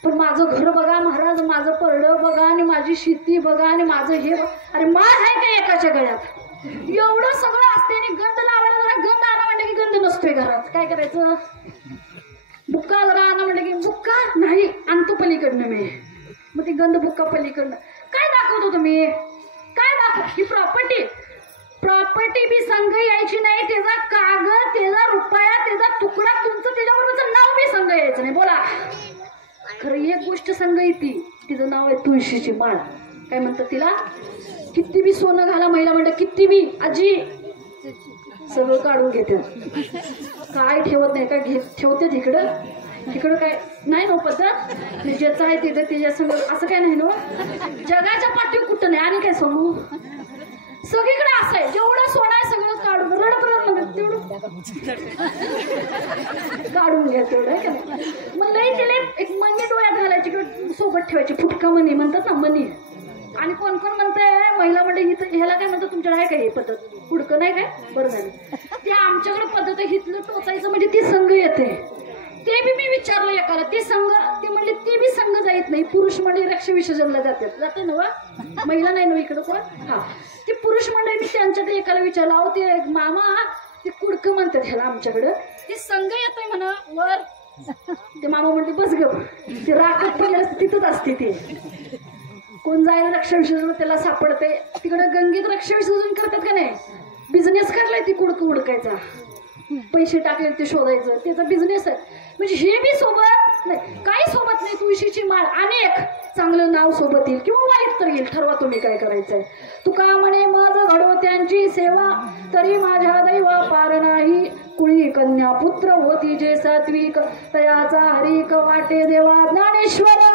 पण माझं घर बघा महाराज, माझं परडं बघा आणि माझी शेती बघा आणि माझं हे अरे माळ आहे का एकाच्या गळ्यात? एवढं सगळं असते आणि गंध लावायला जरा गंध आणा म्हणलं की गंध नसतोय घरात. काय करायचं? बुक्का जरा आणा म्हणलं की बुक्का नाही, आणतो पलीकडनं मी. मग ती गंध बुक्का पलीकडनं. काय दाखवतो तुम्ही? काय दाखव? ही प्रॉपर्टी बी संघ यायची नाही, त्याचा कागद, त्याचा रुपया, त्याचा तुकडा, तुमचं त्याच्याबरोबरचं नाव बी संघ यायचं नाही. बोला खरं एक गोष्ट संघ येते, तिचं नाव आहे तुळशीची माळ. काय म्हणतात तिला? किती बी सोनं घाला महिला म्हणतात, किती बी आजी सगळं काढून घेते, काय ठेवत नाही. काय ठेवते तिकडं काय नाही ना पद्धत. ज्याचं आहे तिथं त्याच्या संग असं काय नाही ना. जगाच्या पाठीवर कुठं नाही. आणि काय सांगू, सगळीकडे असं आहे, जेवढं सोनं आहे सगळं काढून रडत तेवढं काढून घ्या तेवढं. काय मग लई तिला एक मनी डोळ्यात घालायची किंवा सोबत ठेवायची, फुटका मनी म्हणतात ना मनी. आणि कोण कोण म्हणताय महिला म्हणजे ह्याला काय म्हणतात तुमच्याकडे आहे काय ही पद्धत? फुडकं नाही काय? बरं झालं. ते आमच्याकडे पद्धत आहे, हिथलं टोचायचं म्हणजे ती संघ येते. ते बी मी विचारलं एकाला, ती संघ ती म्हणली ती बी संघ जायत नाही. पुरुष मंडळी रक्षा विसर्जनला जाते ना वा, महिला नाही ना इकडं कोण. हा ती पुरुष मंडळी मी त्यांच्याकडे एकाला विचारलं, अहो ते मामा ते कुडकं म्हणतात ह्याला आमच्याकडं, ते संघ येतोय म्हणा वर. ते मामा म्हणते बस ग, ते राखत पण तिथंच असते. ते कोण जायला रक्षा विसर्जन त्याला सापडते. तिकडं गंगेत रक्षा विसर्जन करतात का नाही? बिझनेस काढलाय ती कुडकं उडकायचा, पैसे टाकले ते शोधायचं, त्याचा बिझनेस आहे. म्हणजे हे बी सोबत नाही, काही सोबत नाही. तुळशीची माळ अनेक चांगलं नाव सोबत येईल किंवा वाईट तर येईल, ठरवा तुम्ही काय करायचंय. तुका म्हणे माझं घडो त्यांची सेवा, तरी माझ्या दैवा पार नाही. कुळी कन्या पुत्र होती जे सात्विक, तयाचा हरिक वाटे देवा ज्ञानेश्वर.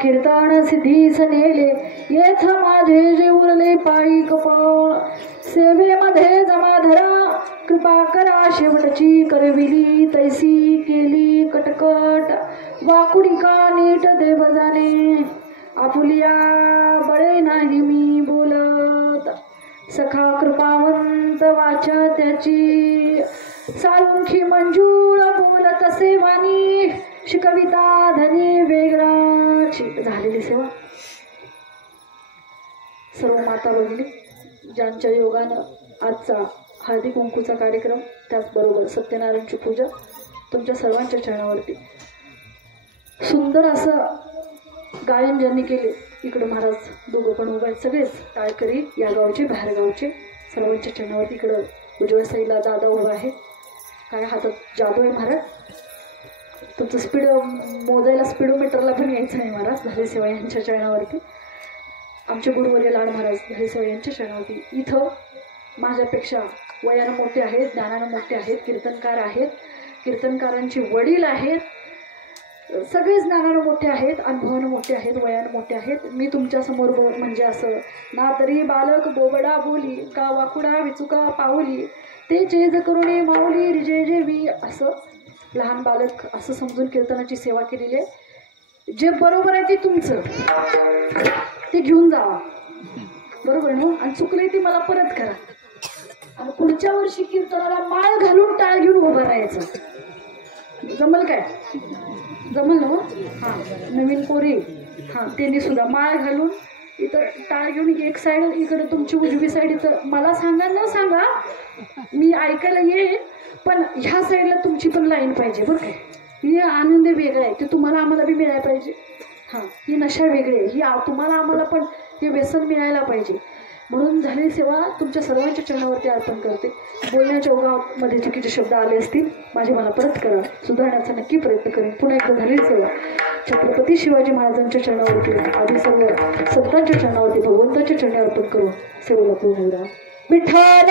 कीर्तन सिद्धीस नेले येथ माझे जे उरले पायी कपाळ सेवेमध्ये जमाधरा कृपा करा शेवटची करविली तैसी केली कटकट वाकुडी का नीट देव जाणे आपुलिया बळे नाही मी बोलत सखा कृपावंत वाचा त्याची सालमुखी मंजूळ बोलत सेवानी शिकविता धनी वेगळाची झालेली सेवा सर्व माता भगिनी ज्यांच्या योगानं आजचा हळदी कुंकूचा कार्यक्रम त्याचबरोबर सत्यनारायणची पूजा तुमच्या सर्वांच्या चरणावरती सुंदर असं गायन ज्यांनी केले इकडं महाराज दोघं पण उभे आहेत सगळेच टाळकरी या गावचे बाहेर गावचे सर्वांच्या चरणावरती इकडं उजव्या साईडला दादा उभा आहे काय हातात जादू आहे महाराज तुमचं स्पीड मोजायला स्पीडोमीटरला पण यायचं नाही महाराज झाले सेवा यांच्या चरणावरती आमचे गुरुवर्य लाड महाराज झाले सेवा यांच्या चरणावरती इथं माझ्यापेक्षा वयानं मोठे आहेत ज्ञानानं मोठे आहेत कीर्तनकार आहेत कीर्तनकारांचे वडील आहेत सगळेच ज्ञानानं मोठे आहेत अनुभवानं मोठे आहेत वयानं मोठे आहेत मी तुमच्यासमोर म्हणजे असं ना तरी बालक बोबडा बोली का वाकुडा विचुका पाऊली ते चेज करुणे माऊली रिजे जेवी असं लहान बालक असं समजून कीर्तनाची सेवा केलेली आहे जे बरोबर आहे ते तुमचं ते घेऊन जावा बरोबर ना आणि चुकले ते मला परत करा आणि पुढच्या वर्षी कीर्तनाला माळ घालून टाळ घेऊन उभं राहायचं जमल काय जमल ना हां नवीन पोरी हां त्यांनी सुद्धा माळ घालून इथं टाळ घेऊन एक साईड इकडं तुमची उजवी साईड इथं मला सांगा न सांगा मी ऐकायला येईल पण ह्या साईडला तुमची पण लाईन पाहिजे बरं काय ही आनंद वेगळा आहे ते तुम्हाला आम्हाला बी मिळायला पाहिजे हां ही नशा वेगळी आहे ही तुम्हाला आम्हाला पण हे व्यसन मिळायला पाहिजे म्हणून झालेली सेवा तुमच्या सर्वांच्या चरणावरती अर्पण करते बोलण्याच्या ओघामध्ये चुकीचे शब्द आले असतील माझे मला परत करा सुधारण्याचा नक्की प्रयत्न करेन पुन्हा एकदा झालेली सेवा छत्रपती शिवाजी महाराजांच्या चरणावरती आधी सर्व संतांच्या चरणावरती भगवंताच्या चरणी अर्पण करून सेवेला पूर्ण विठ्ठल